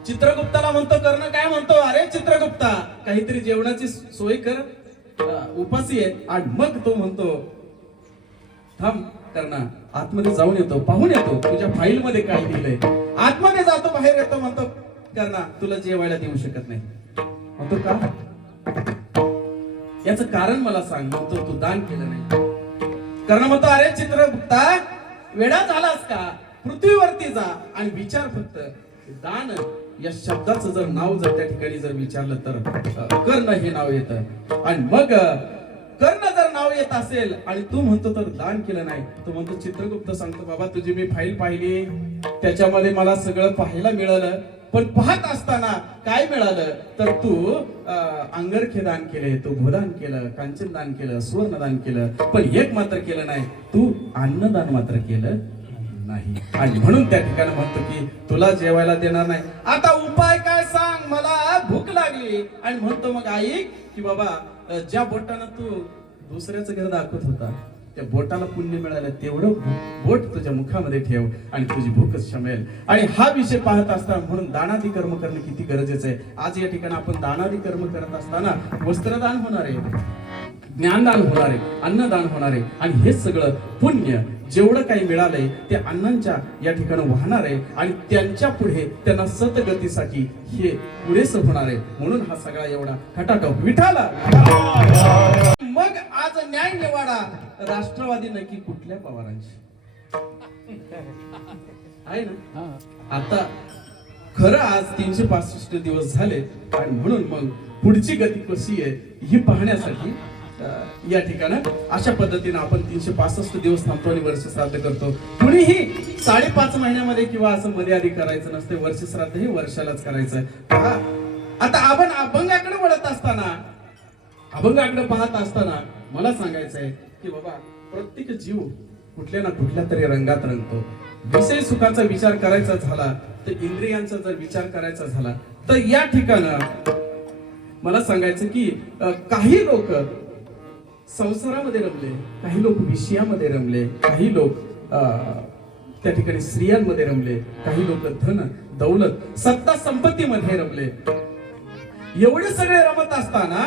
चित्रगुप्ताला म्हणतो कर्ण, काय म्हणतो? अरे चित्रगुप्ता, काहीतरी जेवणाची सोय कर, उपासी आहे. आणि मग तो म्हणतो, थांब कर्णा, आतमध्ये जाऊन येतो, पाहून येतो तुझ्या फाईल मध्ये काय लिहिलंय. आतमध्ये जातो, बाहेर येतो, म्हणतो कर्णा तुला जेवायला देऊ शकत नाही. म्हणतो का? याचं कारण मला सांग. म्हणतो तू दान केलं नाही. कर्ण म्हणतो, अरे चित्रगुप्ता, वेडा झालास का? पृथ्वीवरती जा आणि विचार फक्त. दान या शब्दाचं जर नाव जर त्या ठिकाणी जर विचारलं तर कर्ण हे नाव येतं. आणि मग कर्ण जर नाव येत असेल आणि तू म्हणतो तर दान केलं नाही, तो म्हणतो चित्रगुप्त सांगतो, बाबा तुझी मी फाईल पाहिली, त्याच्यामध्ये मला सगळं पाहायला मिळालं, पण पाहत असताना काय मिळालं तर तू अंगरखे दान केले, तू भूदान केलं, कांचन दान केलं, सुवर्ण दान केलं, पण एक मात्र केलं नाही, तू अन्नदान मात्र केलं नाही. आणि म्हणून त्या ठिकाणी म्हणतो की तुला जेवायला देणार नाही. आता उपाय काय सांग, मला भूक लागली. आणि म्हणतो मग ऐक की बाबा, ज्या बोटानं तू दुसऱ्याचं घर दाखवत होता त्या बोटाला पुण्य मिळालं, तेवढं बोट तुझ्या मुखामध्ये ठेव आणि तुझी भूकच शमेल. आणि हा विषय पाहत असताना म्हणून दानादी कर्म करणं किती गरजेचं आहे. आज या ठिकाणी आपण दानादी कर्म करत असताना वस्त्रदान होणार आहे, ज्ञानदान होणार आहे, अन्नदान होणार आहे, आणि हे सगळं पुण्य जेवढं काही मिळालंय ते अण्णांच्या या ठिकाणी वाहणार आहे आणि त्यांच्या पुढे त्यांना सतगतीसाठी हे पुरेसं होणार आहे. म्हणून हा सगळा एवढा खटाटोप विठाला. मग आज न्याय निवाडा राष्ट्रवादी नक्की कुठल्या पवारांची आहे ना? आता खरं आज 365 दिवस झाले आणि म्हणून मग पुढची गती कशी आहे ही पाहण्यासाठी या ठिकाणी अशा पद्धतीने आपण 365 दिवस थांबतो आणि वर्ष श्राद्ध करतो. कुणीही 5.5 महिन्यामध्ये किंवा असं मध्ये आधी करायचं नसते. वर्ष श्राद्ध हे वर्षालाच करायचं. आता आपण अभंगाकडे वळत असताना, अभंगाकडे पाहत असताना मला सांगायचं आहे की बाबा, प्रत्येक जीव कुठल्या ना कुठल्या तरी रंगात रंगतो. विषय सुखाचा विचार करायचा झाला तर इंद्रियांचा जर विचार करायचा झाला तर या ठिकाणी मला सांगायचं की काही लोक संसारामध्ये रमले, काही लोक विषयामध्ये रमले, काही लोक त्या ठिकाणी स्त्रियांमध्ये रमले, काही लोक धन दौलत सत्ता संपत्तीमध्ये रमले. एवढे सगळे रमत असताना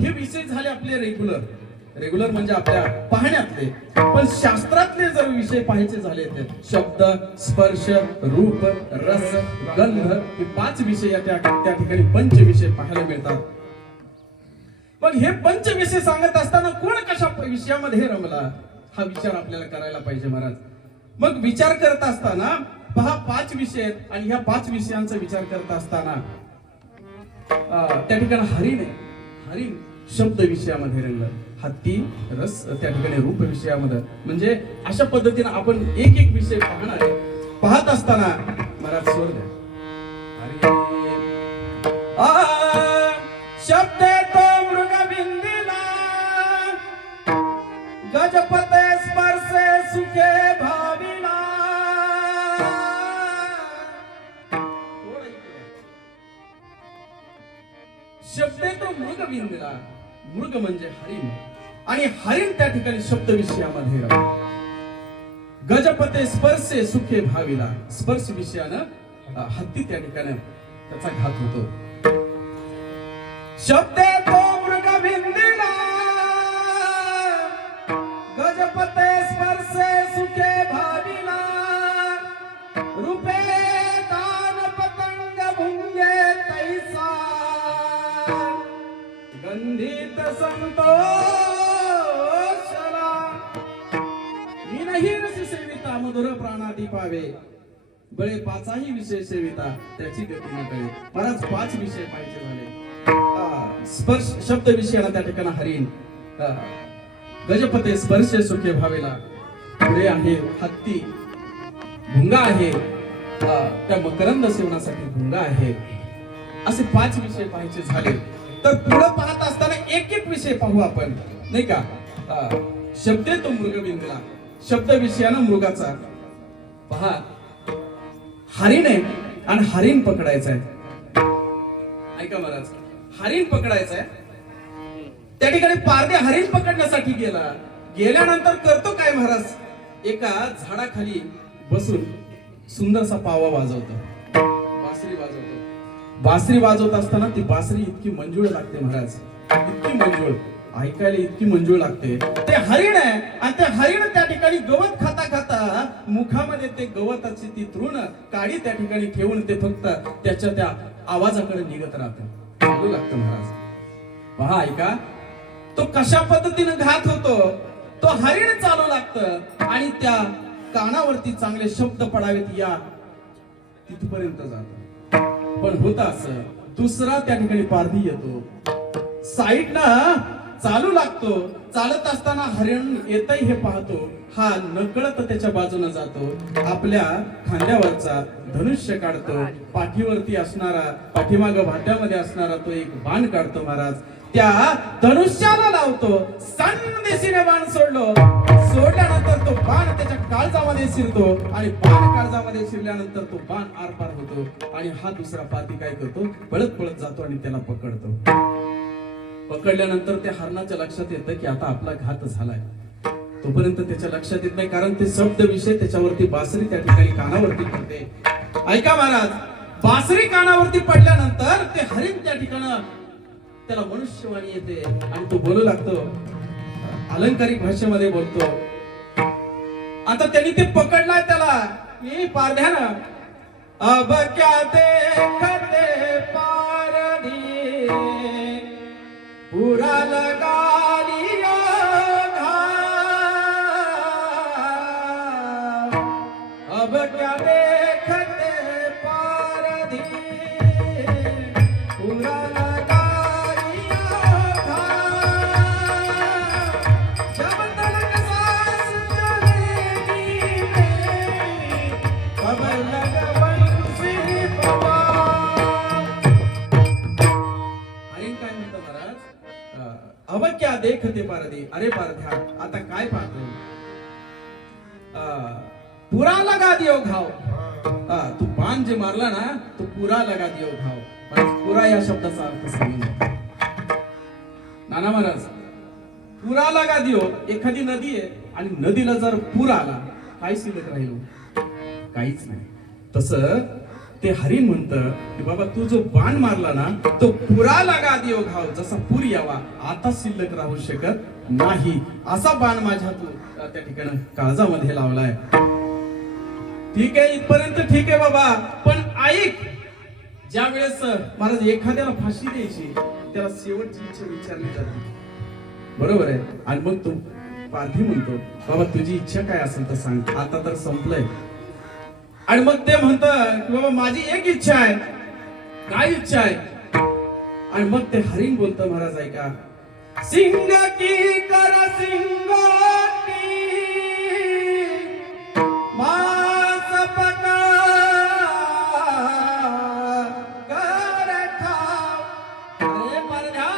हे विषय झाले आपले रेग्युलर म्हणजे आपल्या पाहण्यातले. पण शास्त्रातले जर विषय पाहायचे झाले तर शब्द स्पर्श रूप रस गंध हे 5 विषय त्या ठिकाणी पंच विषय पाहायला मिळतात. मग हे पंच विषय सांगत असताना कोण कशा विषयामध्ये रमला हा विचार आपल्याला करायला पाहिजे महाराज. मग विचार करत असताना पहा 5 विषय आहेत आणि ह्या 5 विषयांचा विचार करत असताना त्या ठिकाणी हरिण शब्द विषयामध्ये रंगलं, हत्ती रस त्या ठिकाणी रूप विषयामध्ये. म्हणजे अशा पद्धतीने आपण एक विषय पाहणार आहे. पाहत असताना महाराज स्वर द्या. शब्द तो मृग बिंदिला गजपते स्पर्शे सुखे भाविला. शब्द तो मृग बिंदिला, मृग म्हणजे हरिण आणि हरिण त्या ठिकाणी शब्द विषयामध्ये गजपते स्पर्शे सुखे भाविला. स्पर्श विषयानं हत्ती त्या ठिकाणी त्याचा घात होतो. शब्द तो मृग बिंदिला गजपते स्पर्शे सुखे भाविला. रूपे दान पतंग भुंगे तैसा गंधित संतोषला. मीनही रसी सेविता मधुर प्राणाती पावे. बळे 5ही विषय सेविता त्याची गती न कळे. बराच 5 विषय पाहिजे झाले. स्पर्श शब्द विषयाला त्या ठिकाणी हरिण गजपते स्पर्श सुखे भावेला. पुढे आहे हत्ती, भुंगा आहे, त्या मकरंद सेवनासाठी भुंगा आहे. असे 5 विषय पाहायचे झाले तर पुढे पाहत असताना एक विषय पाहू आपण, नाही का. शब्दे तो मृग बिंदला, शब्द विषयानं मृगाचा. पहा हरिण आहे आणि हरिण पकडायचा आहे. ऐका महाराज, हरिण पकडायचा आहे. त्या ठिकाणी पारदे हरिण पकडण्यासाठी गेल्यानंतर करतो काय महाराज, एका झाडाखाली बसून सुंदरसा पावा वाजवतो, बासरी वाजवत असताना ती बासरी इतकी मंजूळ लागते महाराज, इतकी मंजूळ, ऐकायला इतकी मंजूळ लागते. ते हरिण आहे आणि ते हरिण त्या ठिकाणी गवत खाता मुखामध्ये ते गवताची ती तृण काडी त्या ठिकाणी ठेवून ते फक्त त्याच्या त्या आवाजाकडे निघत राहतं, चालू लागतं महाराज. पहा ऐका, तो कशा पद्धतीने घात होतो. तो हरिण चालू लागतं आणि त्या कानावरती चांगले शब्द पडावेत या तिथपर्यंत जात. पण होत असं, दुसरा त्या ठिकाणी पारधी येतो, साईडला चालू लागतो. चालत असताना हरिण येतही हे पाहतो, हा नकळत त्याच्या बाजूने जातो. आपल्या खांद्यावरचा धनुष्य काढतो, पाठीवरती असणारा, पाठीमाग भाट्यामध्ये असणारा तो एक बाण काढतो महाराज. त्या धनुष्याला लावतो. सन्न दिशेने बाण सोडल्यानंतर तो बाण त्याच्या काळजामध्ये शिरतो आणि बाण काळजामध्ये शिरल्यानंतर तो बाण आरपार होतो आणि हा दुसरा पाती काय करतो, पळत जातो आणि त्याला पकडतो. पकडल्यानंतर त्या हरणाच्या लक्षात येतं की आता आपला घात झालाय. तोपर्यंत त्याच्या लक्षात येत नाही, कारण ते शब्द विषय त्याच्यावरती बासरी त्या ठिकाणी कानावरती पडते. ऐका महाराज, बासरी कानावरती पडल्यानंतर ते हरिण त्या ठिकाणी त्याला मनुष्यवाणी येते आणि तो बोलू लागतो, अलंकारिक भाषेमध्ये बोलतो. आता त्यांनी ते पकडलाय त्याला, मी पारध्यानं अब क्या देखते पारधी पूरा लगा लिया अब क्या देखते पारधी पूरा लगा लिया जब तक सांस चलेगी तब लग बंसी पवा. हरिण काय म्हणतो महाराज, अब क्या देखते पारधी, अरे पारध्या आता काय पाहतो, पुरा लगा दियो घाव. तू बाण जे मारला ना तो पुरा लगा दियो घाव. पुरा या शब्दाचा अर्थ सांगितला. नाना महाराज, पुराला का दियो, एखादी नदी आहे आणि नदीला जर पूर आला, काय शिल्लक राहील? काहीच नाही. तसं ते हरिण म्हणतं की बाबा तू जो बाण मारला ना, तो पुराला का दियो घाव, जसा पूर यावा आता शिल्लक राहू शकत नाही, असा बाण माझ्या तू त्या ठिकाणी काळजामध्ये लावलाय. ठीक आहे, इथपर्यंत ठीक आहे बाबा, पण ऐक, ज्या वेळेस महाराज एखाद्याला फाशी द्यायची, त्याला शेवटची इच्छा विचारली जाते, बरोबर आहे. आणि मग तो पारधी म्हणतो बाबा तुझी इच्छा काय असेल तर सांग, आता तर संपलंय. आणि मग ते म्हणतं की बाबा माझी एक इच्छा आहे. काय इच्छा आहे? आणि मग ते हरिण बोलतं महाराज ऐका, सिंग की कर सिंगोटी मांस पका कर खाव. अरे पारध्या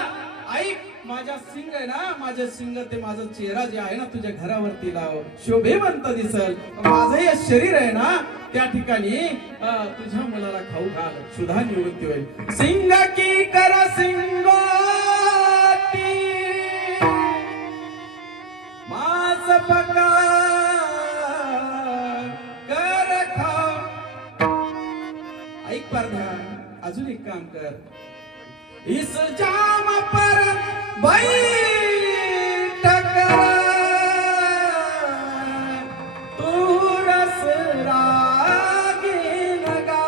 ऐक, माझ्या सिंग आहे ना, माझे सिंग ते माझा चेहरा जे आहे ना तुझ्या घरावरती लाव, शोभेवंत दिसल. माझं हे शरीर आहे ना त्या ठिकाणी तुझ्या मुलाला खाऊ घाल, सुधा निवृत्ती होईल. सिंग की कर सिंगोटी मांस पका कर खाव. ऐक पारध्या, अजून एक काम कर, इस जाम पर बैठक तू रस रागीन गा.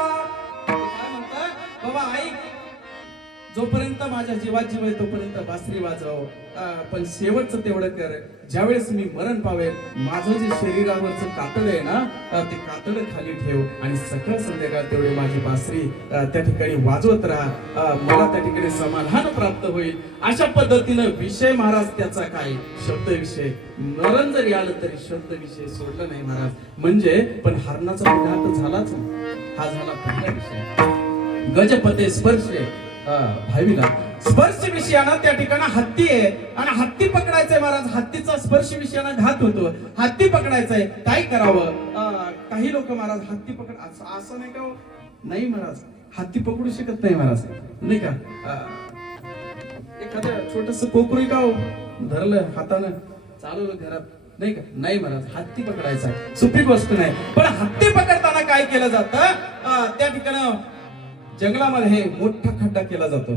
काय म्हणतात बाबा ऐक, जोपर्यंत माझ्या जीवात जीव आहे तोपर्यंत बासरी वाजव, पण शेवटचं तेवढं कर, ज्यावेळेस मी मरण पावेल माझं जे शरीरावरचं कातड आहे ना ते कातड खाली ठेव आणि सकाळ संध्याकाळ तेवढे माझी बासरी त्या ठिकाणी वाजवत राहा, मला त्या ठिकाणी समाधान प्राप्त होईल. अशा पद्धतीनं विषय महाराज त्याचा काय शब्द विषय, मरण जरी आलं तरी शब्द विषय सोडलं नाही महाराज. म्हणजे पण हरणाचा विघात झालाच, हा झाला पहिला विषय. गजपते स्पर्श भावीला स्पर्श विषयानं त्या ठिकाणी हत्ती आहे आणि हत्ती पकडायचंय महाराज. हत्तीचा स्पर्श विषयानं घात होतो, हत्ती पकडायचंय, काय करावं? काही लोक महाराज हत्ती पकड असं नाही का? नाही महाराज, हत्ती पकडू शकत नाही महाराज, नाही का? एखाद्या छोटस कोकरू का धरलं हातानं चालवलं घरात, नाही का? नाही महाराज, हत्ती पकडायचा सोपी गोष्ट नाही. पण हत्ती पकडताना काय केलं जातं? त्या ठिकाणी जंगलामध्ये मोठा खड्डा केला जातो.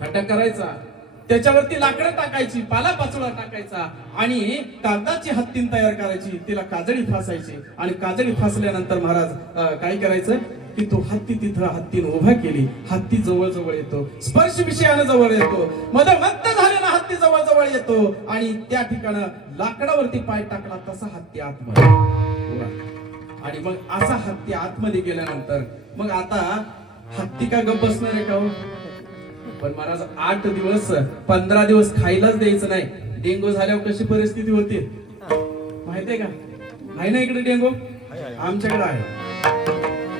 खड्डा करायचा, त्याच्यावरती लाकडं टाकायची, पालापाचोळा टाकायचा आणि कागदाची हत्तीन तयार करायची, तिला काजळी फासायची आणि काजळी फासल्यानंतर महाराज काय करायचं की तो हत्ती तिथं हत्तीन उभा केली, हत्ती जवळ जवळ येतो, स्पर्श विषयानं जवळ येतो, मदमत्त झालेला हत्ती जवळ जवळ येतो आणि त्या ठिकाणी लाकडावरती पाय टाकला तसा हत्ती आतमध्ये. आणि मग असा हत्ती आतमध्ये गेल्यानंतर मग आता हत्ती का गप्प बसणार आहे का? पण महाराज 8 दिवस 15 दिवस खायलाच द्यायचं नाही. डेंगू झाल्यावर कशी परिस्थिती होती माहितीये का? आहे ना इकडे डेंगू? आमच्याकडे आहे.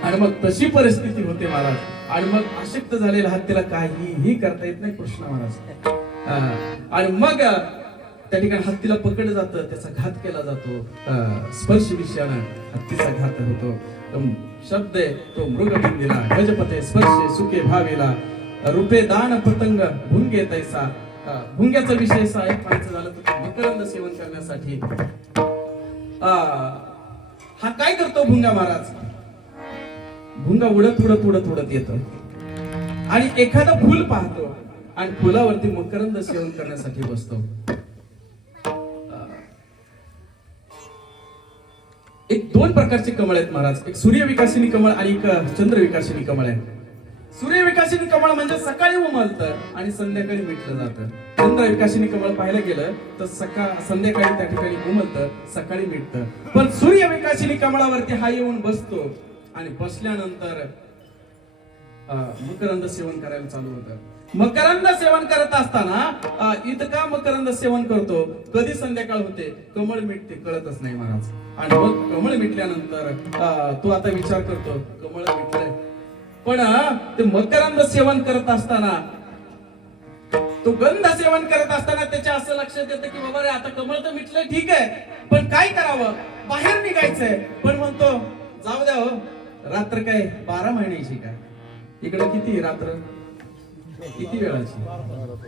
आणि मग तशी परिस्थिती होते महाराज. आणि मग अशक्त झालेल्या हत्तीला काहीही करता येत नाही कृष्ण महाराज. आणि मग त्या ठिकाणी हत्तीला पकडलं जातं, त्याचा घात केला जातो, स्पर्श विषयानं हत्तीचा घात होतो. शब्द आहे तो मृगपिंडीला, गजपते स्पर्शे सुखे भावेला, रुपे दान पतंग भुंगे तैसा. भुंग्याचा विषय पाहायचं झालं तर मकरंद सेवन करण्यासाठी हा काय करतो भुंगा महाराज? भुंगा उडत उडत उडत उडत येतो आणि एखादं फुल पाहतो आणि फुलावरती मकरंद सेवन करण्यासाठी बसतो. एक 2 प्रकारचे कमळ आहेत महाराज, एक सूर्यविकासिनी कमळ आणि एक चंद्रविकासिनी कमळ आहे. सूर्यविकासिनी कमळ म्हणजे सकाळी उमलतं आणि संध्याकाळी मिटलं जातं. चंद्रविकासिनी कमळ पाहायला गेलं तर संध्याकाळी त्या ठिकाणी उमलतं, सकाळी मिटतं. पण सूर्यविकासिनी कमळावरती हा येऊन बसतो आणि बसल्यानंतर मकरंद सेवन करायला चालू होतं. मकरंद सेवन करत असताना इतका मकरंद सेवन करतो, कधी संध्याकाळ होते, कमळ मिटते कळतच नाही महाराज. आणि मग कमळ मिटल्यानंतर तो आता विचार करतो कमळ मिटलंय, पण ते मकरंद सेवन करत असताना, तो गंध सेवन करत असताना त्याच्या असं लक्षात येतं की बाबा रे आता कमळ तर मिटलंय, ठीक आहे, पण काय करावं? बाहेर निघायचंय. पण म्हणतो जाऊ द्या हो, रात्र काय 12 महिन्याची काय? इकडे किती रात्र? किती वेळाची?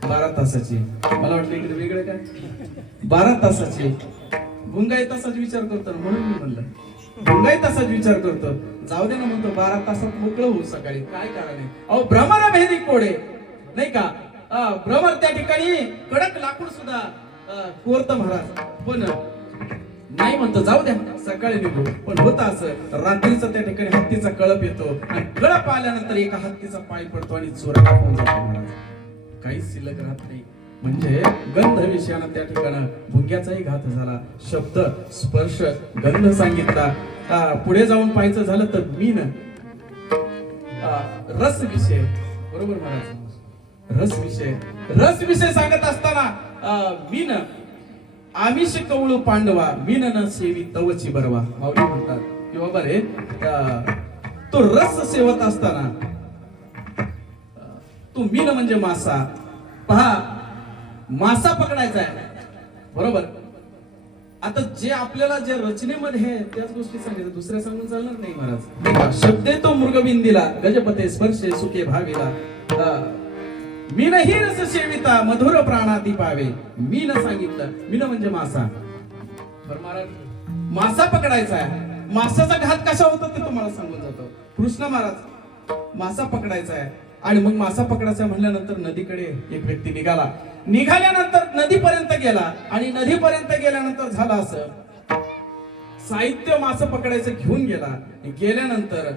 12 तासाची. मला वाटलं इकडे वेगळं काय. 12 तासाची. गुंगाई तासाचा विचार करतो ना, म्हणून मी म्हणलं गुंगाई तासाचा विचार करतो. जाऊ दे ना म्हणतो 12 तासात मोकळं होऊ सकाळी. काय कारण आहे? अहो भ्रमर भेदी कोडे नाही का. भ्रमर त्या ठिकाणी कडक लाकूड सुद्धा कोरत महाराज. पण नाही म्हणतो जाऊ द्या सकाळी निघू. पण होत असं रात्रीचं त्या ठिकाणी हत्तीचा कळप येतो आणि कळप आल्यानंतर एका हत्तीचा पाय पडतो आणि चोरा कापून जातो महाराज. काहीच शिल्लक राहत नाही. म्हणजे गंध विषयानं त्या ठिकाणी भुंग्याचाही घात झाला. शब्द स्पर्श गंध सांगितला. पुढे जाऊन पाहायचं झालं तर मीन रस विषय. बरोबर महाराज. रस विषय सांगत असताना मीन आमिष कवळू पांडवा मीन न सेवी तवची बरवा. माऊली म्हणतात की बाबा रे तो रस सेवत असताना तो मीन म्हणजे मासा. पहा मासा पकडायचा आहे. बरोबर. आता जे आपल्याला जे रचनेमध्ये आहे त्याच गोष्टी सांगितल्या, दुसऱ्या सांगून चालणार नाही महाराज. शब्दे तो मृगबिंदीला गजपते स्पर्शे सुखे भावीला. मीन ही रस सेविता मधुर प्राणाती पावे. मीन सांगितलं. मीन म्हणजे मासा. बरं महाराज मासा पकडायचा आहे. मासाचा घात कशा होतो ते तुम्हाला सांगून जातो. कृष्ण महाराज मासा पकडायचा आहे आणि मग मासा पकडायचा म्हणल्यानंतर नदीकडे एक व्यक्ती निघाल्यानंतर नदीपर्यंत गेला आणि नदीपर्यंत गेल्यानंतर झालं असं साहित्य मासा पकडायचं घेऊन गेल्यानंतर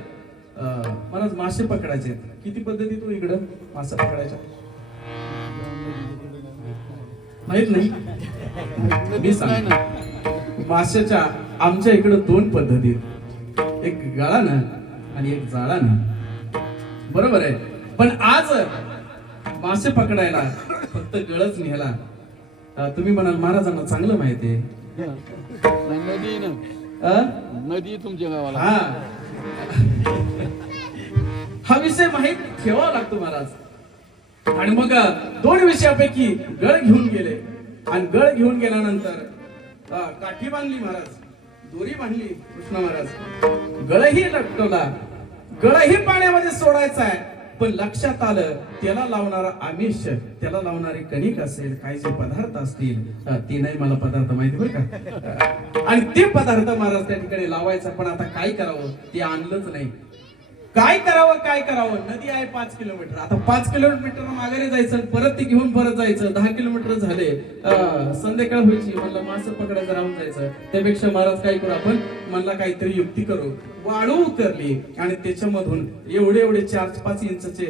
महाराज मासे पकडायचे किती पद्धती तू इकडं मासा पकडायच्या माहित नाही. मी सांग माशाच्या आमच्या इकडं 2 पद्धती, एक गळानं आणि एक जाळानं. बरोबर आहे. पण आज मासे पकडायला फक्त गळच नेला. तुम्ही म्हणाल महाराजांना चांगलं माहिती आहे. नदी तुमच्या गावाला. हा विषय माहित ठेवावा लागतो महाराज. आणि मग 2 विषयापैकी गळ घेऊन गेले आणि गळ घेऊन गेल्यानंतर काठी बांधली महाराज, दोरी बांधली कृष्ण महाराज. गळही लटकवला. गळही पाण्यामध्ये सोडायचा आहे. पण लक्षात आलं त्याला लावणारा आमिष, त्याला लावणारी कणिक असेल, काही जे पदार्थ असतील ते नाही मला पदार्थ माहिती बरं का. आणि ते पदार्थ महाराज त्या ठिकाणी लावायचा. पण आता काय करावं ते आणलंच नाही. काय करावं. नदी आहे 5 किलोमीटर. आता 5 किलोमीटर माघारी जायचं, परत ते घेऊन परत जायचं. 10 किलोमीटर झाले. संध्याकाळ व्हायची. म्हणलं मासे पकडायचं राहून जायचं. त्यापेक्षा महाराज काय करू आपण, म्हणला काहीतरी युक्ती करू. वाळू उतरली आणि त्याच्यामधून एवढे 4-5 इंचचे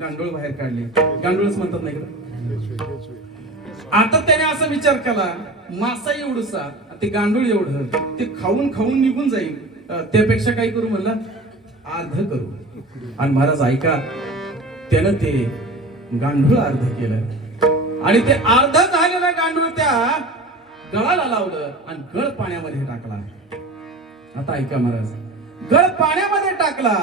गांडूळ बाहेर काढले. गांडूळच म्हणतात नाही का. आता त्याने असा विचार केला मासा एवढसा ते गांडूळ एवढं ते खाऊन निघून जाईल. त्यापेक्षा काय करू म्हणला अर्ध करू. आणि महाराज ऐका त्यानं ते गांडूळ अर्ध केलं आणि ते अर्ध झालेलं गांडूळ त्या गळाला लावलं आणि गळ पाण्यामध्ये टाकला. आता ऐका महाराज, गळ पाण्यामध्ये टाकला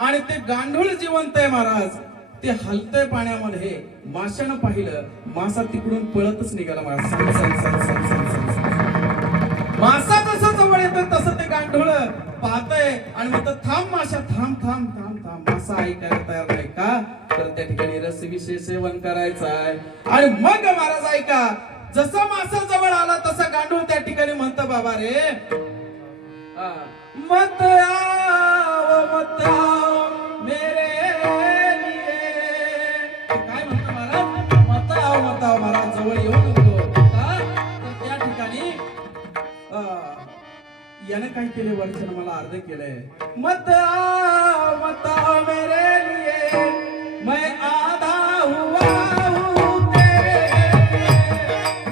आणि ते गांडूळ जिवंत आहे महाराज. ते हलतय पाण्यामध्ये. माशानं पाहिलं, मासा तिकडून पळतच निघाला महाराज. मासा जसं जवळ येतो तसं ते गांडूळ पाहतय आणि म्हणतो थांब माशा, थांब. मासा ऐकायला तयार नाही का. तर त्या ठिकाणी रस विषय सेवन करायचं आहे. आणि मग महाराज ऐका, जसा मासा जवळ आला तसा गांडूळ त्या ठिकाणी म्हणतो बाबा रे मत आओ मेरे लिए. काय म्हणतो महाराज, मत आओ महाराज जवळ येऊ नको. तर त्या ठिकाणी याने काय केले, वर्षानं मला अर्ध केलंय. मत आओ मेरे लिए मैं आधा हुआ हूँ तेरे लिए,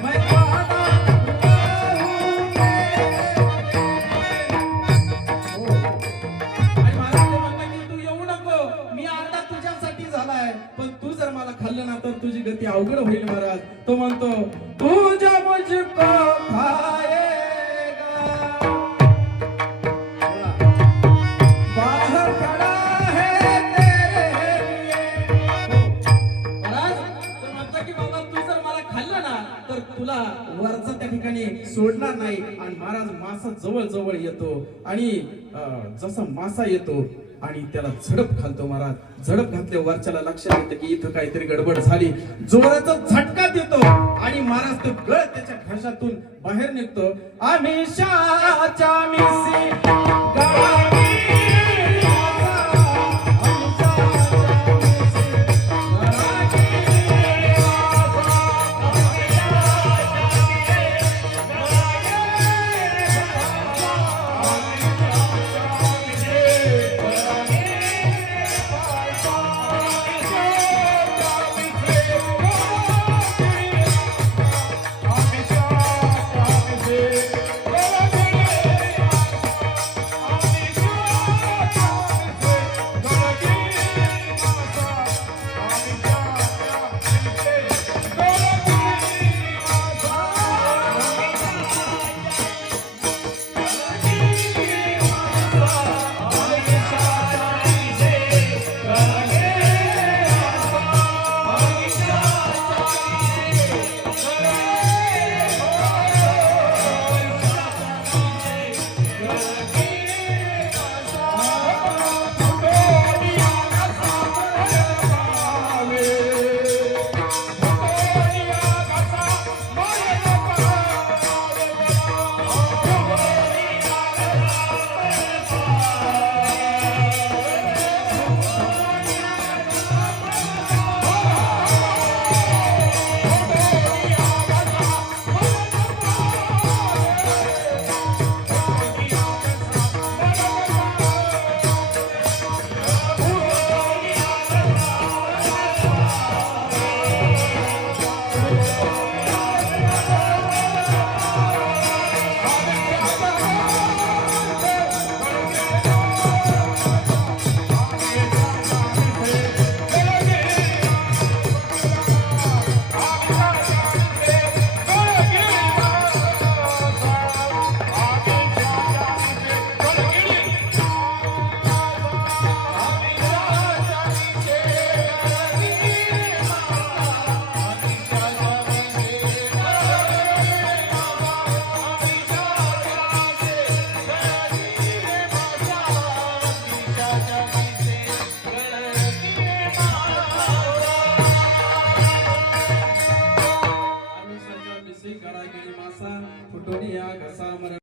मैं आधा हुआ हूँ तेरे लिए. आणि महाराज म्हणला की तू येऊ नको, मी अर्धा तुझ्यासाठी झालाय. पण तू जर मला खाल्लं ना तर तुझी गती अवघड होईल महाराज. तो म्हणतो तू जो मुझको खाए तुला वरचा त्या ठिकाणी सोडणार नाही. आणि महाराज मासा जवळ येतो आणि जसा मासा येतो आणि त्याला झडप घालतो महाराज. झडप घातल्या वरच्याला लक्षात येतं की इथं काहीतरी गडबड झाली. जोराचा झटका देतो आणि महाराज तो गळ त्याच्या घशातून बाहेर निघतो. आमिषाच्या मिशी गळाली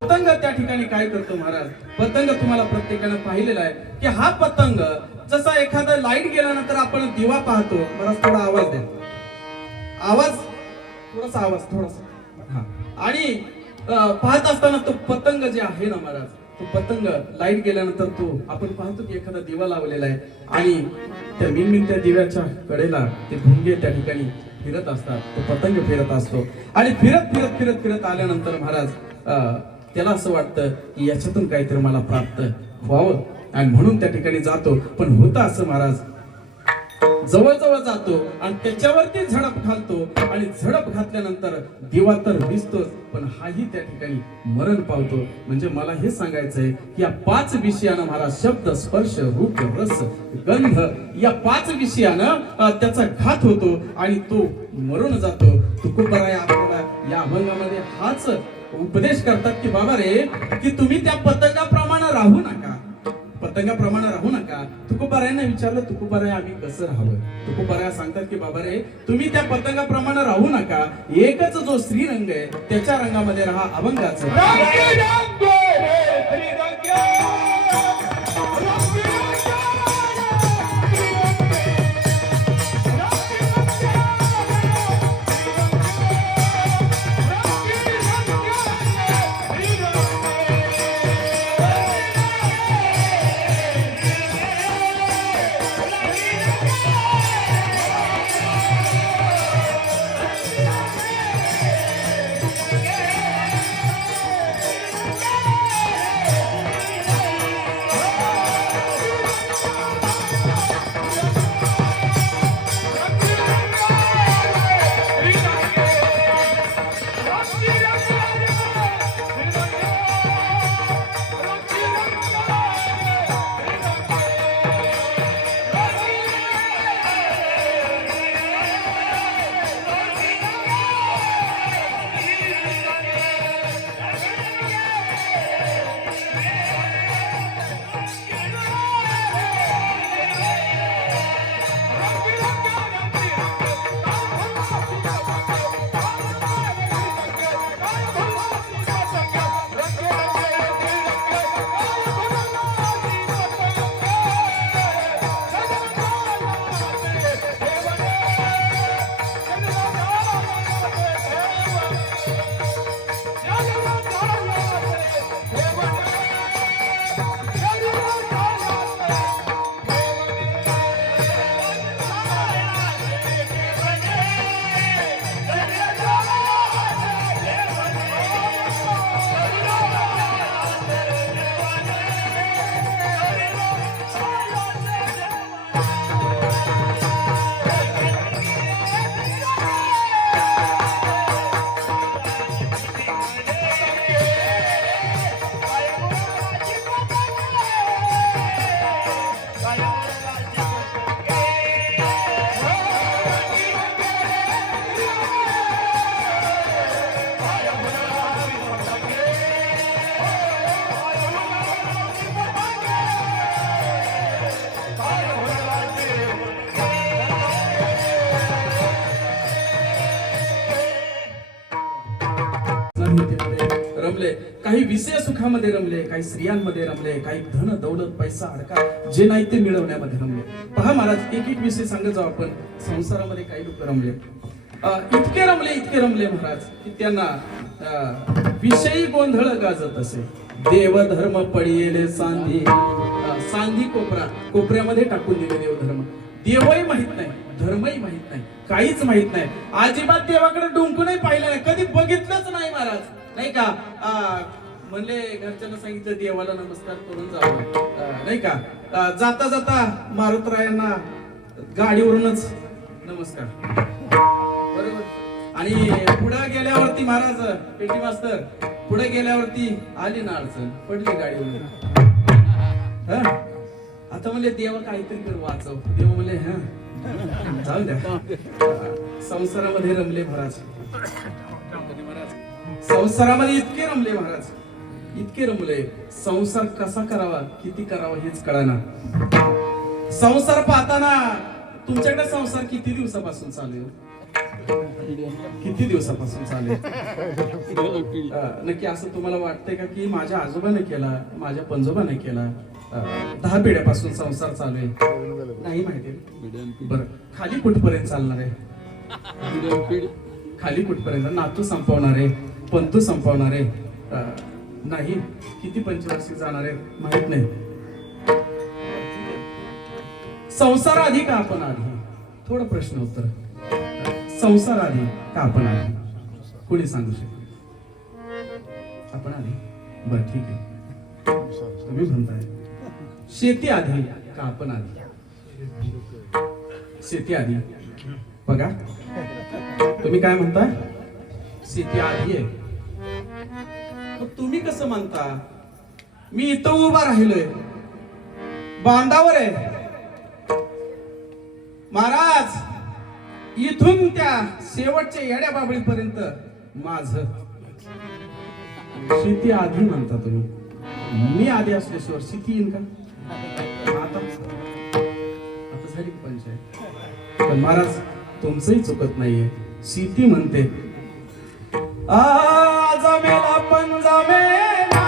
पतंग त्या ठिकाणी काय करतो महाराज. पतंग तुम्हाला प्रत्येकानं पाहिलेला आहे की हा पतंग जसा एखादा लाईट गेल्यानंतर आपण दिवा पाहतो. बराच थोडा आवाज द्या. थोडासा हा. आणि पाहत असताना तो पतंग जे आहे ना महाराज, तो पतंग लाईट गेल्यानंतर तो आपण पाहतो की एखादा दिवा लावलेला आहे आणि त्या मिनमिनत्या दिव्याच्या कडेला ते भुंगे त्या ठिकाणी फिरत असतात. तो पतंग फिरत असतो आणि फिरत फिरत फिरत फिरत आल्यानंतर महाराज त्याला असं वाटतं की याच्यातून काहीतरी मला प्राप्त व्हावं आणि म्हणून त्या ठिकाणी जातो. पण होतं असं महाराज, जवळजवळ जातो आणि त्याच्यावरती झडप घालतो आणि झडप घातल्यानंतर दिवा तर दिसतोच पण हाही त्या ठिकाणी मरण पावतो. म्हणजे मला हे सांगायचंय की या 5 विषयानं महाराज शब्द स्पर्श रूप रस गंध या 5 विषयानं त्याचा घात होतो आणि तो मरून जातो. तुकोबराय आपल्याला या अभंगामध्ये हाच उपदेश करतात की बाबा रे की तुम्ही त्या पतंगाप्रमाणे राहू नका. पतंगाप्रमाणे राहू नका. तुकोबारायांना विचारलं तुकोबाराय आम्ही कसं राहावं. तुकोबाराय सांगतात की बाबा रे तुम्ही त्या पतंगाप्रमाणे राहू नका. एकच जो श्रीरंग आहे त्याच्या रंगामध्ये राहा. अभंगाचं अभिवृद्धीमध्ये रमले, काही विषय सुखामध्ये रमले, काही स्त्रियांमध्ये रमले, काही धन दौलत पैसा अडका जे नाही ते मिळवण्यामध्ये रमले. पहा महाराज, एक एक विषय सांगत जाऊ आपण. संसारामध्ये काही लोक रमले, इतके रमले महाराज की त्यांना विषयी गोंधळ गाजत असे. देवधर्म पडियेले सांधी, सांधी कोपऱ्यामध्ये टाकून दिले देवधर्म. देवही माहित नाही, धर्मही माहित नाही, काहीच माहित नाही. अजिबात देवाकडे डुंकूनही पाहिलं नाही, कधी बघितलंच नाही महाराज, नाही का. म्हणले घरच्यांना सांगितलं देवाला नमस्कार करून जावं, नाही का. जाता जाता मारुतरायांना गाडीवरूनच नमस्कार, बरोबर. आणि पुढे गेल्यावरती महाराज पेटी मास्तर पुढे गेल्यावरती आली ना अडचण, पडली गाडीवरून. आता म्हणले देवा काहीतरी कर वाचव. देव म्हणले जाऊ द्या. संसारामध्ये रमले महाराज, संसारामध्ये इतके रमले महाराज, इतके रमले. संसार कसा करावा, किती करावा हेच कळाना. संसार पाहताना तुमच्याकडे संसार किती दिवसापासून चालेल, किती दिवसापासून चालेल नक्की असं तुम्हाला वाटतंय का की माझ्या आजोबाने केला, माझ्या पंजोबाने केला, 10 पिढ्यापासून संसार चालू आहे? नाही माहिती. बरं, खाली कुठपर्यंत चालणार आहे? खाली कुठपर्यंत? नातू संपवणार आहे, पंतू संपवणार आहे? नाही. किती पंचवार्षिक जाणार आहे माहित नाही. संसार आधी का आपण आधी? थोडं प्रश्न उत्तर. संसार आधी का आपण आधी? कोणी सांगू शकतो? आपण आधी? बरं ठीक आहे, तुम्ही म्हणताय शेती आधी का आपण आधी? शेती आधी. बघा तुम्ही काय म्हणता, शेती आधी आहे. मग तुम्ही कसं म्हणता? मी इथं उभा राहिलोय, बांधावर आहे महाराज, इथून त्या शेवटच्या येड्या बाबळीपर्यंत माझ. शेती आधी म्हणता तुम्ही, मी आधी असल्याशिवाय शेती येईल का? आता झाली पंचायत. पण महाराज तुमचंही चुकत नाहीये. शेती म्हणते जमेला पण जमेला,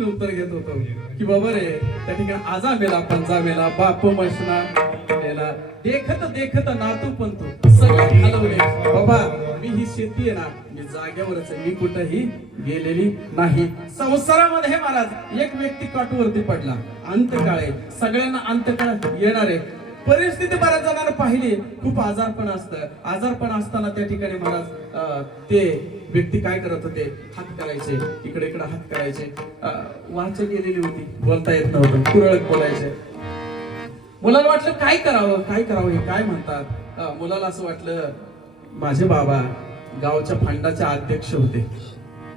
उत्तर घेत होतो की बाबा रे त्या ठिकाणी आजा मेला पंजा मेला, बाप मशना मेला, देखत देखत नातू पंतू सगळं घालवले. बाबा मी ही शेती आहे ना, मी जाग्यावरच आहे, मी कुठेही गेलेली नाही. संसारामध्ये महाराज एक व्यक्ती काटवरती पडला, अंतकाळ आहे, सगळ्यांना अंतकाळ येणार आहे. परिस्थिती बऱ्याच जणांना पाहिली, खूप आजारपण असतं. आजारपण असताना त्या ठिकाणी महाराज ते व्यक्ती काय करत होते, हात करायचे, इकडे इकडे हात करायचे. वाचा गेलेली होती, बोलता येत नव्हतं, कुरळक बोलायचे. मुलाला वाटलं काय करावं काय करावं, हे काय म्हणतात. मुलाला असं वाटलं माझे बाबा गावच्या फंडाचे अध्यक्ष होते.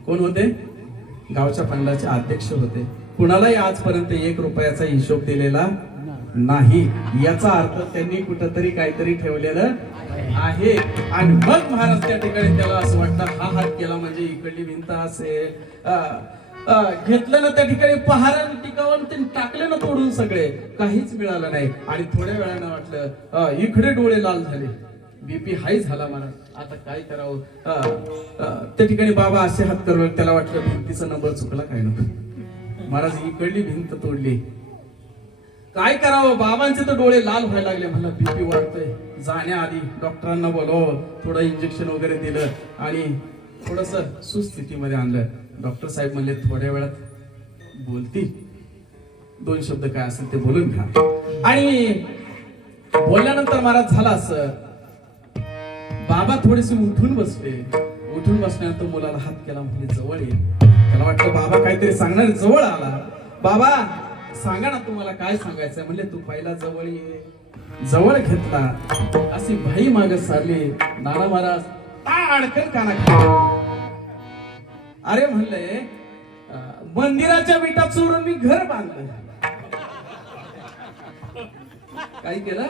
कोण होते? गावच्या फंडाचे अध्यक्ष होते. कुणालाही आजपर्यंत 1 रुपयाचा हिशोब दिलेला नाही. याचा अर्थ त्यांनी कुठंतरी काहीतरी ठेवलेलं आहे. आणि मग महाराज त्या ठिकाणी त्याला असं वाटतं हा हात केला म्हणजे इकडली भिंत असेल. घेतलं ना त्या ठिकाणी पहारण टिकावून ते टाकले ना तोडून, सगळे काहीच मिळालं नाही. आणि थोड्या वेळानं वाटलं इकडे डोळे लाल झाले, बीपी हाय झाला मला, आता काय करावं. त्या ठिकाणी बाबा असे हात करू, त्याला वाटलं भिंतीचा नंबर चुकला काय नको. महाराज इकडली भिंत तोडली. काय करावं, बाबांचे तर डोळे लाल व्हायला लागले. मला बीपी वाढतोय. जाण्याआधी डॉक्टरांना बोलवलं, थोडं इंजेक्शन वगैरे दिलं आणि थोडस सुस्थितीमध्ये आणलं. डॉक्टर साहेब म्हणले थोड्या वेळात बोलतील, 2 शब्द काय असेल ते बोलून घ्या. आणि बोलल्यानंतर महाराज झाला असं, बाबा थोडेसे उठून बसले. उठून बसल्यानंतर मुलाला हात केला, म्हणजे जवळ ये. त्याला वाटलं बाबा काहीतरी सांगणार, जवळ आला. बाबा सांगा ना तुम्हाला काय सांगायचंय. म्हणले तू पहिला जवळ ये. जवळ घेतला, अशी भाई माग सारली. नाना महाराज ताडकन काना खाली. अरे म्हणले मंदिराच्या विटा चोरून मी घर बांधलं. काय केलं,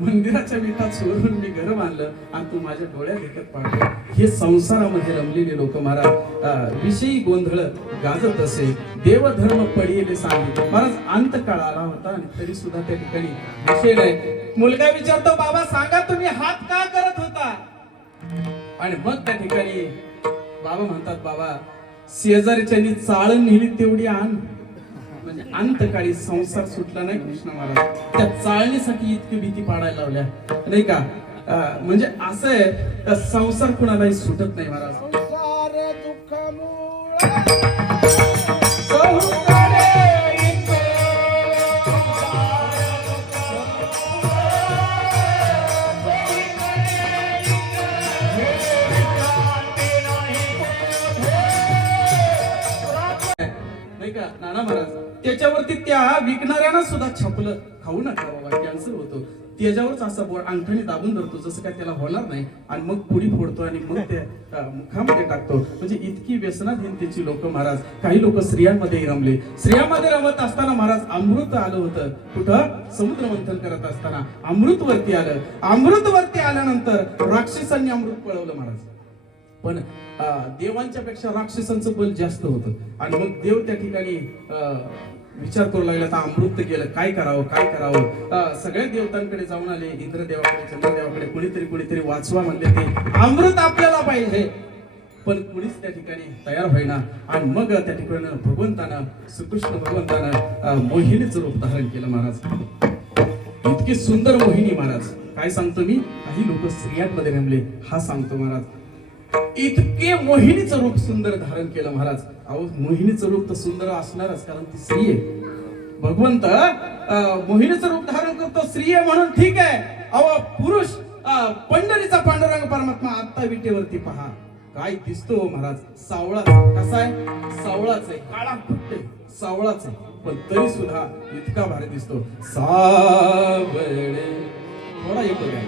मंदिराच्या विटा चोरून मी घर बांधलं आणि तू माझ्या डोळ्यात देखत पाडलं. हे संसारामध्ये रमलेले लोक महाराज विषयी गोंधळ गाजत असे. देवधर्म पडिले सांगितले. महाराज अंत काळ आला होता आणि तरी सुद्धा त्या ठिकाणी विषय नाही. मुलगा विचारतो बाबा सांगा तुम्ही हात का करत होता. आणि मग त्या ठिकाणी बाबा म्हणतात बाबा शेजारीच्यानी चाळण नेली तेवढी आण. म्हणजे अंतकाळी संसार सुटला नाही कृष्ण महाराज. त्या चाळणीसाठी इतकी भीती पाडायला लावल्या नाही का. म्हणजे असं आहे, संसार कुणालाही सुटत नाही महाराज. नाना महाराज त्याच्यावरती त्या विकणाऱ्यांना सुद्धा छपलं, खाऊ नका बाबा कॅन्सर होतो. त्याच्यावरच असा बोर्ड अंगठ्याने दाबून धरतो, जसं काय त्याला होणार नाही. आणि मग पुडी फोडतो आणि मग त्या मुखामध्ये टाकतो. म्हणजे इतकी व्यसनाधीनतेची लोक महाराज. काही लोक स्त्रियांमध्ये रमले. स्त्रियांमध्ये रमत असताना महाराज अमृत आलं होतं. कुठं, समुद्र मंथन करत असताना अमृत वरती आलं. अमृत वरती आल्यानंतर राक्षसांनी अमृत पळवलं महाराज. पण देवांच्या पेक्षा राक्षसांचं बल जास्त होतं. आणि मग देव त्या ठिकाणी विचार करू लागला, आता अमृत गेलं, काय करावं काय करावं. सगळ्या देवतांकडे जाऊन आले, इंद्रदेवाकडे चंद्रदेवाकडे. कुणीतरी वाचवा म्हणले, ते अमृत आपल्याला पाहिजे. पण कुणीच त्या ठिकाणी तयार होईना. आणि मग त्या ठिकाणी भगवंतानं, श्रीकृष्ण भगवंतानं मोहिनीचं रूप धारण केलं महाराज. इतकी सुंदर मोहिनी महाराज. काय सांगतो मी, काही लोक स्त्रियांमध्ये रमले, हा सांगतो महाराज. इतके मोहिनीचं रूप सुंदर धारण केलं महाराज. अहो मोहिनीचं रूप तर सुंदर असणारच, कारण ती स्त्री आहे. भगवंत मोहिनीचं रूप धारण करतो, स्त्री आहे म्हणून ठीक आहे. अहो पुरुष पंढरीचा पांडुरंग परमात्मा आता विटेवरती पहा काय दिसतो महाराज. सावळाच. कसा आहे, सावळाच आहे, काळा कुठे सावळाच आहे, पण तरी सुद्धा इतका भारी दिसतो. सावळे, थोडा येतो काय,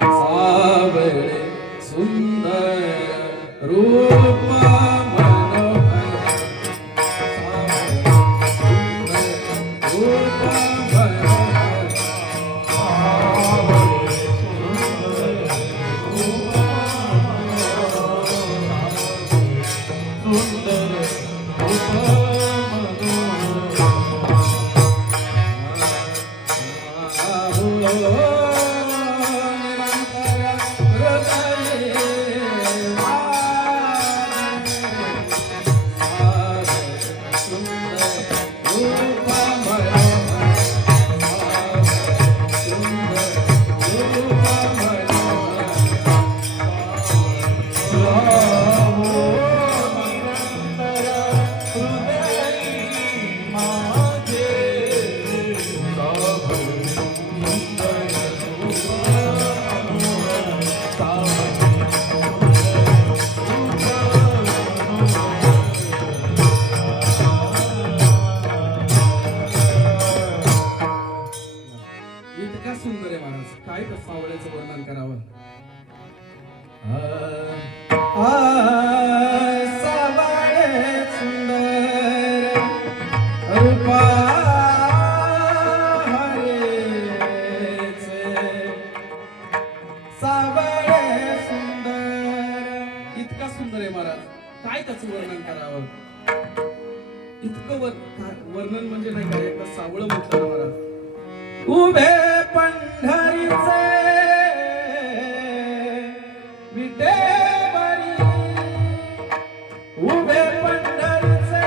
सावळे सुंदर रूप मनोहर. सुंदर रूप मनोहर. वर्णन म्हणजे नाही काय, एकदा सावळ म्हटलं महाराज. उभे पंढरीचे विटेवरी, उभे पंढरीचे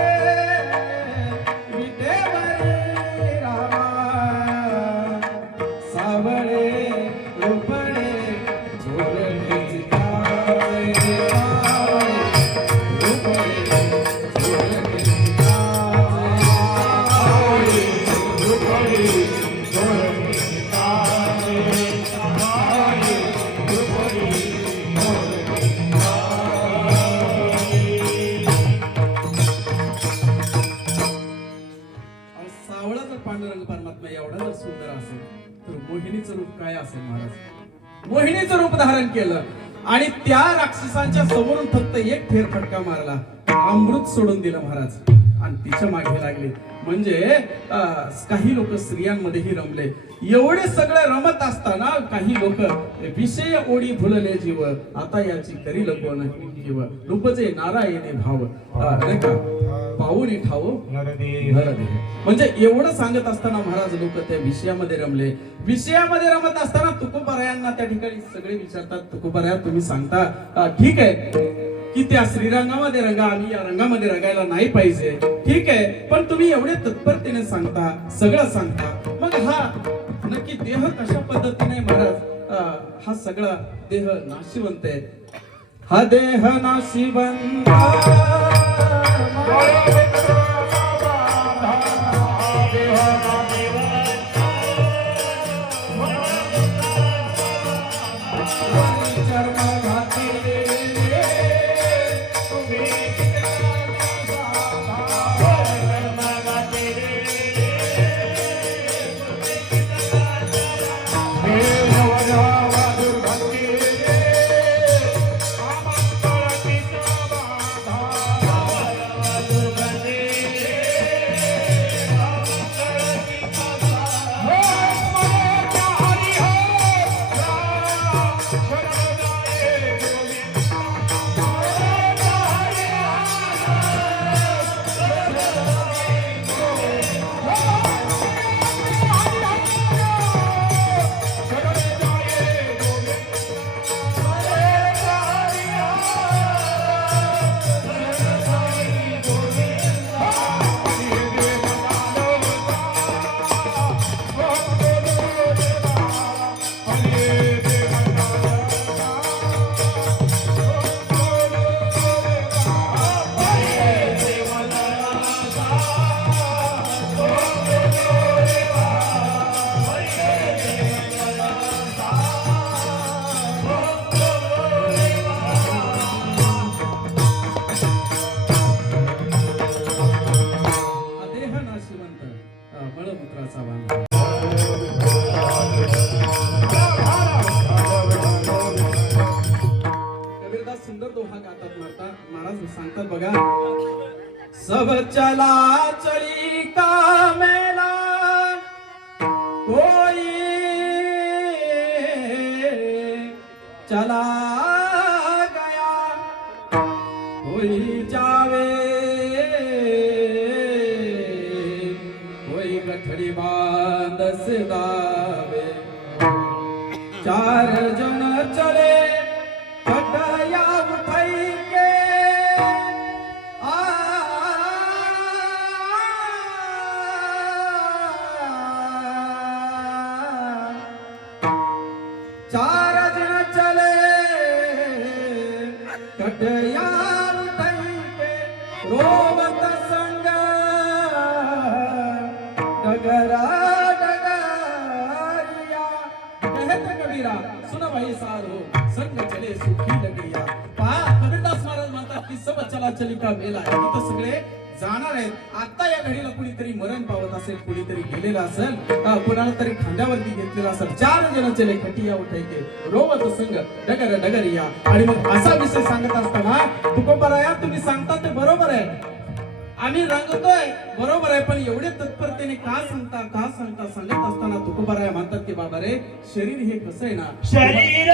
एवढा जर सुंदर असेल तर मोहिनीचं रूप काय असेल महाराज? मोहिनीचं रूप धारण केलं आणि त्या राक्षसांच्या समोरून फक्त एक फेरफटका मारला, अमृत सोडून दिलं महाराज आणि तिच्या मागे लागले. म्हणजे काही लोक स्त्रियांमध्येही रमले. एवढे सगळे रमत असताना काही लोक विषय ओढी भुलले जीव, आता याची करी कोण जीव, रूपचे नारायणे भाव नाही का पाऊली ठाव नरदेह. म्हणजे एवढं सांगत असताना महाराज लोक त्या विषयामध्ये रमले. विषयामध्ये रमत असताना तुकोबारायांना त्या ठिकाणी सगळे विचारतात, तुकोबाराया तुम्ही सांगता ठीक आहे की त्या श्रीरंगामध्ये रंगा, आम्ही या रंगामध्ये रंगायला नाही पाहिजे, ठीक आहे, पण तुम्ही एवढे तत्परतेने सांगता, सगळं सांगता, मग हा नक्की देह कशा पद्धतीने महाराज हा सगळा देह नाशिवंत आहे, हा देह नाशिवंत सांगतात बघा, सब चला चली का मेला कोई चला गया कोई जावे कोई गठड़ी बांध दावे, चार जन चले कटया उठाई के चार जन चले कटया उठाई के रोवत संग डगरा डगरिया, कहत कबीरा सुन भाई सारो संग चले सुखी लगरिया. पहा कबीरदास महाराज म्हणतात की सब चला चली का मेला, इथं सगळे जाणार आहेत. आता या घडीला कुणीतरी मरण पावत असेल, कुणीतरी गेलेला असेल, कुणाला तरी खांद्यावरती घेतलेला असेल. चार जण चले खटिया उठायके रोवत संग डगर डगरिया. आणि मग असा विषय सांगत असताना तुकोबाराया तुम्ही सांगता ते बरोबर आहे, आम्ही रंगतोय बरोबर आहे, पण एवढे तत्परतेने का सांगता सांगत असताना तुकोबाराया म्हणतात की बाबा रे शरीर हे कसं आहे ना, शरीर शरीर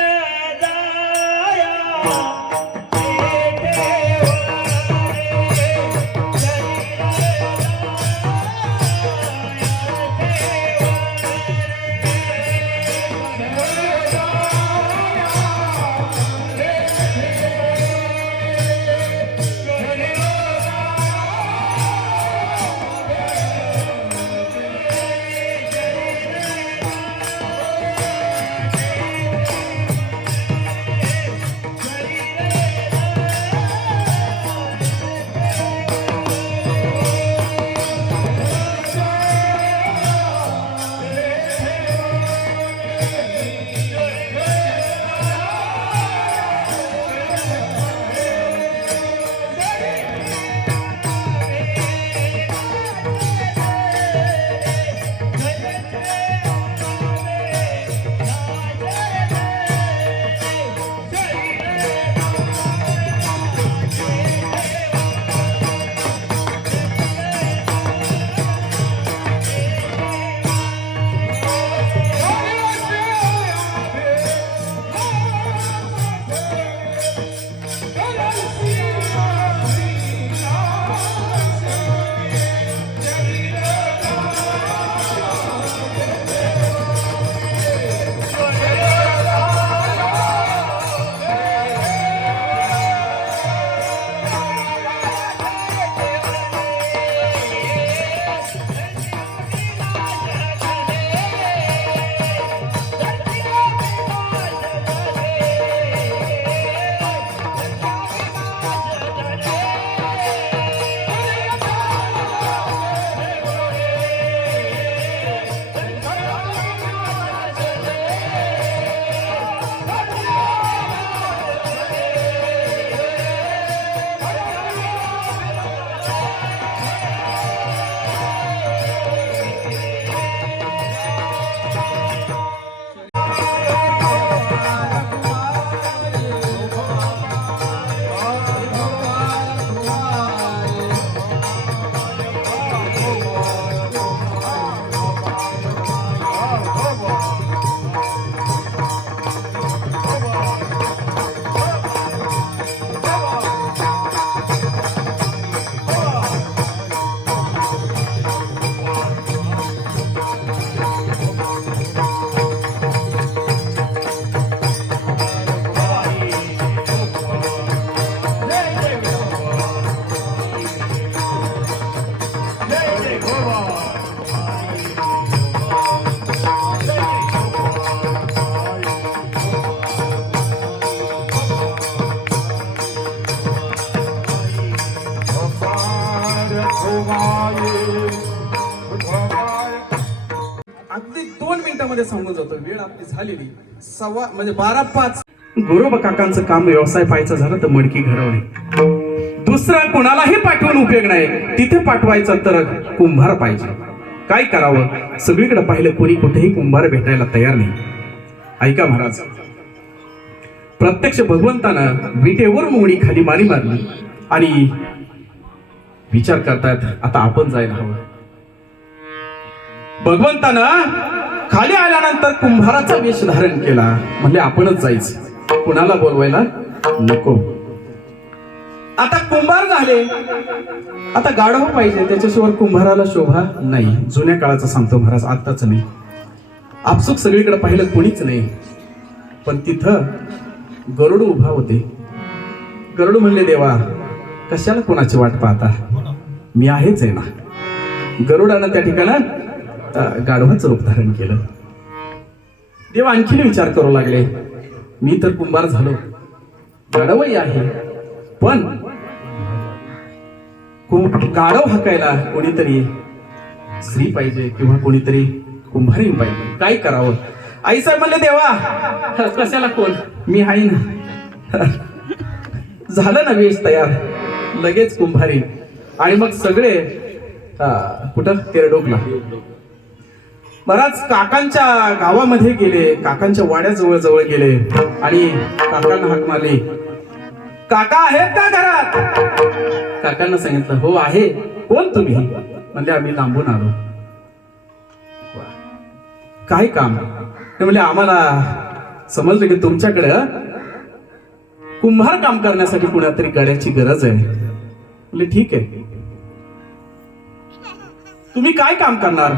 अगदी 2 मिनिटांमध्ये सांगून जातो. वेळ आपली झालेली म्हणजे 12:05. गोरोबा काकांचं काम व्यवसाय पाहायचं झालं तर मडकी घडवणे. दुसरा कोणालाही पाठवून उपयोग नाही. तिथे पाठवायचं तर कुंभार पाहिजे. काय करावं? सगळीकडे पाहिलं, कोणी कुठेही कुंभार भेटायला तयार नाही. ऐका महाराज, प्रत्यक्ष भगवंतानं विटेवर मोडी खाली मारली आणि विचार करतायत आता आपण जायला हवं. भगवंतानं खाली आल्यानंतर कुंभाराचा वेश धारण केला. म्हणजे आपणच जायचं, कुणाला बोलवायला नको. आता कुंभार झाले, आता गाढव पाहिजे, त्याच्याशिवाय कुंभाराला शोभा नाही. जुन्या काळाचं सांगतो महाराज, आताच नाही. आपसुक सगळीकडे पाहिलं, कोणीच नाही. पण तिथं गरुड उभा होते. गरुड म्हणले, देवा कशाला कोणाची वाट पाहता, मी आहेच आहे ना. गरुडानं त्या ठिकाणी गाढवाचं रूप धारण केलं. देव आणखीन विचार करू लागले, मी तर कुंभार झालो, गाढवही आहे, पण गाढव हाकायला कोणीतरी स्त्री पाहिजे किंवा कोणीतरी कुंभारीण पाहिजे. काय करावं? आई साहेब म्हणले, देवा कशाला कोण, मी आहे ना. झालं ना वेश तयार, लगेच कुंभारीण. आणि मग सगळे कुठं तेरडोकला. महाराज काकांच्या गावामध्ये गेले, काकांच्या वाड्या जवळ जवळ गेले आणि काकांना हाक मारली, काका आहेत का घरात? काकांना सांगितलं, हो आहे. कोण तुम्ही? म्हणजे आम्ही लांबून आलो. काय काम? म्हणजे आम्हाला समजलं की तुमच्याकडं कुंभार काम करण्यासाठी कुणातरी गड्याची गरज आहे. म्हणजे ठीक आहे, तुम्ही काय काम करणार?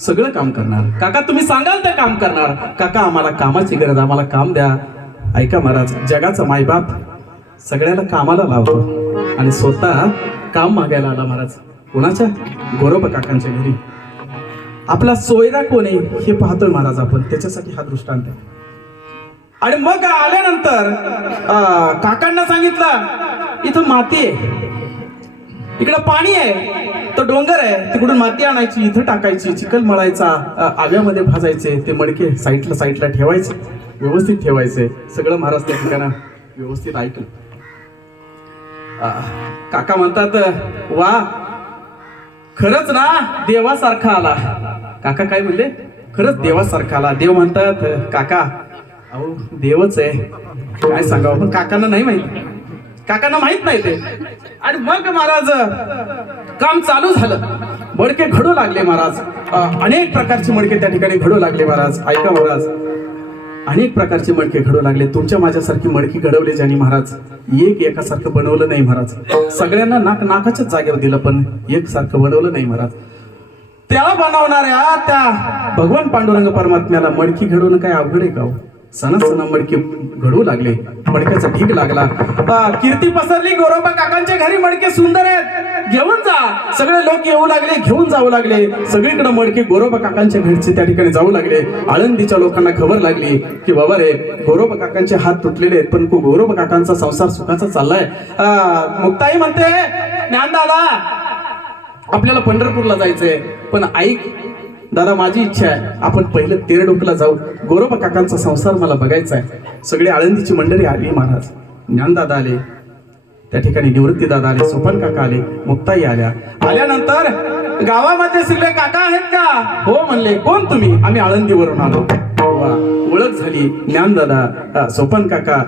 सगळं काम करणार. काका तुम्ही सांगाल ते काम करणार. काका आम्हाला कामाची गरज, आम्हाला काम द्या. ऐका महाराज, जगाचा मायबाप सगळ्याला कामाला लावतो आणि स्वतः काम मागायला आला महाराज. कोणाच्या? गोरोबा काकांच्या घरी. आपला सोयरा कोण आहे हे पाहतोय महाराज आपण, त्याच्यासाठी हा दृष्टांत आहे. आणि मग आल्यानंतर काकांना सांगितलं, इथं माती आहे, इकडं पाणी आहे, तो डोंगर आहे, तिकडून माती आणायची, इथं टाकायची, चिखल मळायचा, आव्यामध्ये भाजायचे, ते मडके साईडला ठेवायचे, व्यवस्थित ठेवायचे. सगळं महाराज त्या ठिकाणं व्यवस्थित ऐकलं. काका म्हणतात, वा खरंच ना देवासारखा आला. काका काय म्हणले? खरंच देवासारखा आला. देव म्हणतात, काका अहो देवच आहे, काय सांगावं. पण काकांना नाही माहिती, काकांना माहित नाही ते. आणि मग महाराज काम चालू झालं. मडके घडू लागले महाराज. अनेक प्रकारचे मडके त्या ठिकाणी घडू लागले महाराज. ऐका महाराज, अनेक प्रकारचे मडके घडू लागले. तुमच्या माझ्यासारखी मडकी घडवले ज्यांनी महाराज, एकासारखं बनवलं नाही महाराज. सगळ्यांना नाकाच्याच जागेवर दिलं, पण एकसारखं बनवलं नाही महाराज. त्याला बनवणाऱ्या त्या भगवान पांडुरंग परमात्म्याला मडकी घडवणं काय अवघड आहे का? सणा मडके घडवू लागले, मडक्याचा ढीग लागला. कीर्ती पसरली, गोरोबा काकांच्या घरी मडके सुंदर आहेत, घेऊन जा. सगळे लोक येऊ लागले, घेऊन जाऊ लागले. सगळीकडे मडके गोरोबा काकांच्या घरचे त्या ठिकाणी जाऊ लागले. आळंदीच्या लोकांना खबर लागली की बाबा रे, गोरोबा काकांचे हात तुटलेले आहेत, पण गोरोबा काकांचा संसार सुखाचा चाललाय. मुक्ताई म्हणते, ज्ञानदादा आपल्याला पंढरपूरला जायचंय, पण ऐक दादा, माझी इच्छा आहे आपण पहिलं तेरडोकला जाऊ, गोरोबा काकांचा संसार मला बघायचा आहे. सगळे आळंदीची मंडळी आली महाराज. ज्ञानदादा आले, त्या ठिकाणी निवृत्ती दादा आले, सोपन काका आले, मुक्ताई आल्या. आल्यानंतर गावामध्ये सगळे काका आहेत का? हो म्हणले. कोण तुम्ही? आम्ही आळंदीवरून आलो. वा, ओळख झाली. ज्ञानदादा, सोपन काका,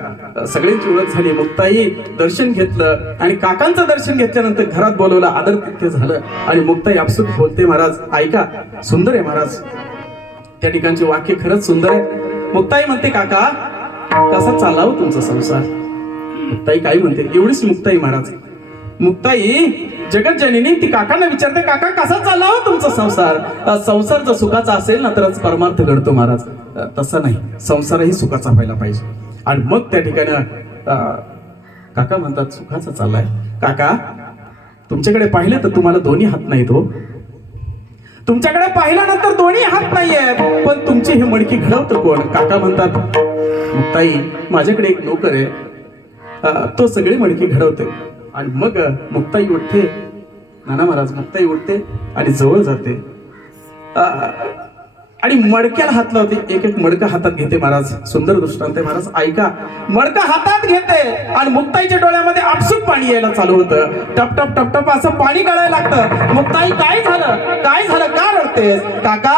सगळ्यांची ओळख झाली. मुक्ताई दर्शन घेतलं आणि काकांचं दर्शन घेतल्यानंतर घरात बोलवलं, आदर तिथे झालं. आणि मुक्ताई आपसूक बोलते, महाराज ऐका, सुंदर आहे महाराज, त्या ठिकाणचे वाक्य खरंच सुंदर आहे. मुक्ताई म्हणते, काका कसा चालला हो तुमचा संसार? मुक्ताई काय म्हणते? एवढीच मुक्ताई महाराज. मुक्ताई जगज्जननी ती काकांना विचारते, काका कसा चालला हो तुमचा संसार? संसार जर सुखाचा असेल ना तरच परमार्थ घडतो महाराज, तसा नाही, संसारही सुखाचा व्हायला पाहिजे. आणि मग त्या ठिकाणी काका म्हणतात, सुखाचा चाललाय. काका तुमच्याकडे पाहिलं तर तुम्हाला दोन्ही हात नाहीत हो. तुमच्याकडे पाहिल्यानंतर दोन्ही हात नाहीयेत, पण तुमची ही मडकी घडवतं कोण? काका म्हणतात, मुक्ताई माझ्याकडे एक नोकर आहे, तो सगळी मडकी घडवते. आणि मग मुक्ताई उठते, नाना महाराज मुक्ताई उठते आणि जवळ जाते आणि मडक्याला हात लावते. एक एक मडकं हातात घेते महाराज. सुंदर दृष्टांत आहे महाराज, ऐका. मडकं हातात घेते आणि मुक्ताईच्या डोळ्यामध्ये आपसूक पाणी यायला चालू होतं. टप टप टप टप असं पाणी गळायला लागतं. मुक्ताई काय झालं, काय झालं, का रडतेस? काका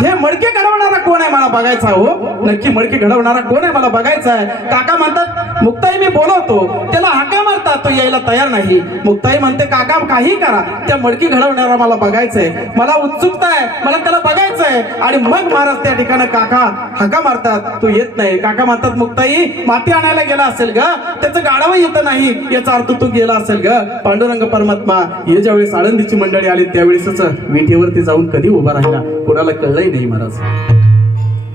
हे मडके घडवणारा कोण आहे मला बघायचा. हो नक्की मडके घडवणारा कोण आहे मला बघायचा आहे. काका म्हणतात मुक्ताई मी बोलवतो, त्याला हाका मारतात, तो यायला तयार नाही. मुक्ताई म्हणते काका काही करा, त्या मडकी घडवणारा मला बघायचंय, मला उत्सुकता आहे, मला त्याला बघायचंय. आणि मग महाराज त्या ठिकाणी काका हाका मारतात, तू येत नाही. काका म्हणतात मुक्ताई माती आणायला गेला असेल ग, त्याचं गाडवं येत नाही, याचा अर्थ तू गेला असेल ग. पांडुरंग परमात्मा हे ज्यावेळेस आळंदीची मंडळी आली त्यावेळेसच विटेवरती जाऊन कधी उभा राहिला कोणाला कळलंही नाही महाराज.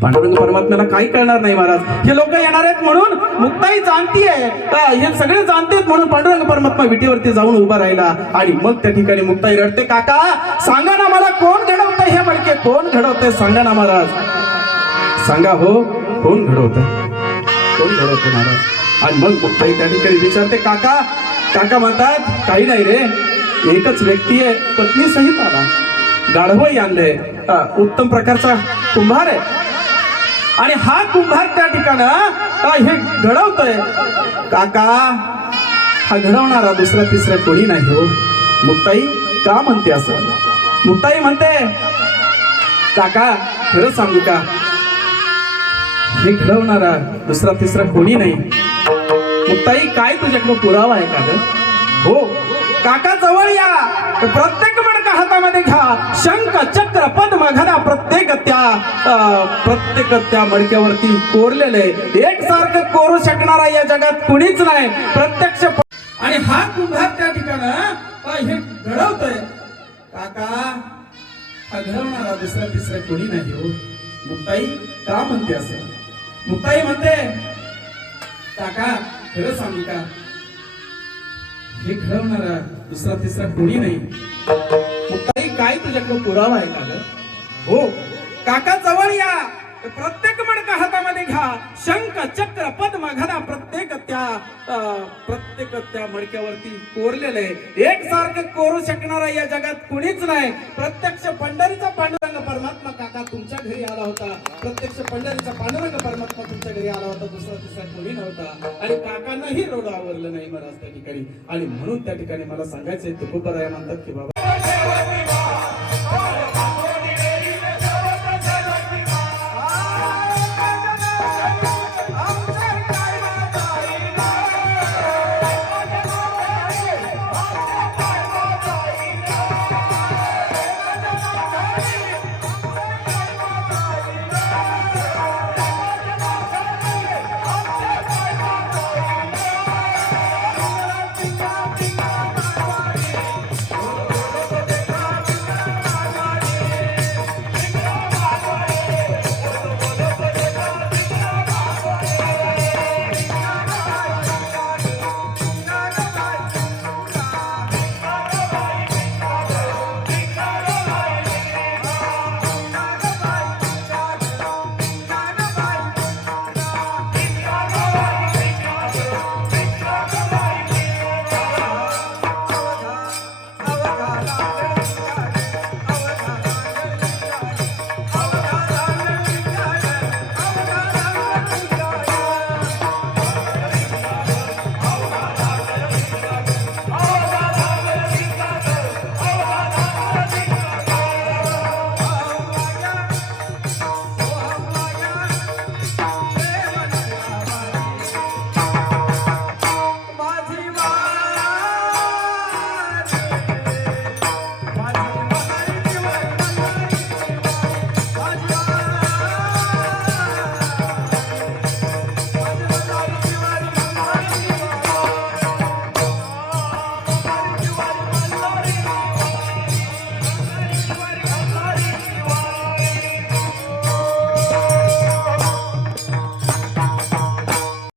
पांडुरंग परमात्म्याला काही कळणार नाही महाराज. हे लोक येणार आहेत म्हणून मुक्ताई जाणतीये, हे सगळे जाणतेत म्हणून पांडुरंग परमात्मा विटेवरती जाऊन उभा राहिला. आणि मग त्या ठिकाणी मुक्ताई रडते, काका सांगा ना मला कोण घडवतंय हे मडके, कोण घडवतंय सांगा ना महाराज, सांगा हो कोण घडवतंय, कोण घडवतंय महाराज. आणि मग मुक्ताई त्या ठिकाणी विचारते, काका. काका म्हणतात काही नाही रे, एकच व्यक्ती आहे, पत्नी सहित आला, गाढवही आणलंय, उत्तम प्रकारचा कुंभार आहे आणि हा कुंभार त्या ठिकाणं हे घडवतोय. काका हा घडवणारा दुसरा तिसरा कोणी नाही हो. मुक्ताई का म्हणते असं? मुक्ताई म्हणते काका खरं सांगू का, हे घडवणारा दुसरा तिसरा कोणी नाही. मुक्ताई काय तुझ्याकडे पुरावा आहे का ग? हो काका जवळ या, प्रत्येक मडका हातामध्ये घ्या, शंख चक्र पद्म गदा प्रत्येक त्या मडक्यावरती कोरलेले, एकसारखं कोरू शकणारा या जगात कुणीच नाही प्रत्यक्ष. आणि हा कुंभार त्या ठिकाणं हे घडवतोय. काका हा घडवणारा दुसरा तिसरा कोणी नाही हो. मुक्ताई का म्हणते असं? मुक्ताई म्हणते काका खरं सांगू का, हे घडवणारा दुसरा तिसरा कोणी नाही. मुक्ताई काय तुझ्याकडे पुरावा आहे का ग? हो काका जवळ या, प्रत्येक मडका हातामध्ये घ्या, शंख चक्र पद्म गदा प्रत्येक त्या मडक्यावरती कोरलेले, एकसारखं कोरू शकणारा या जगात कुणीच नाही. प्रत्यक्ष पंढरीचा पांडुरंग परमात्मा काका तुमच्या घरी आला होता, प्रत्यक्ष पंढरीचा पांडुरंग परमात्मा तुमच्या घरी आला होता, दुसरा तिसरा कोणी नव्हता. आणि काकांनाही रोड आवरलं नाही महाराज त्या ठिकाणी. आणि म्हणून त्या ठिकाणी मला सांगायचंय तुकोबराया म्हणतात की बाबा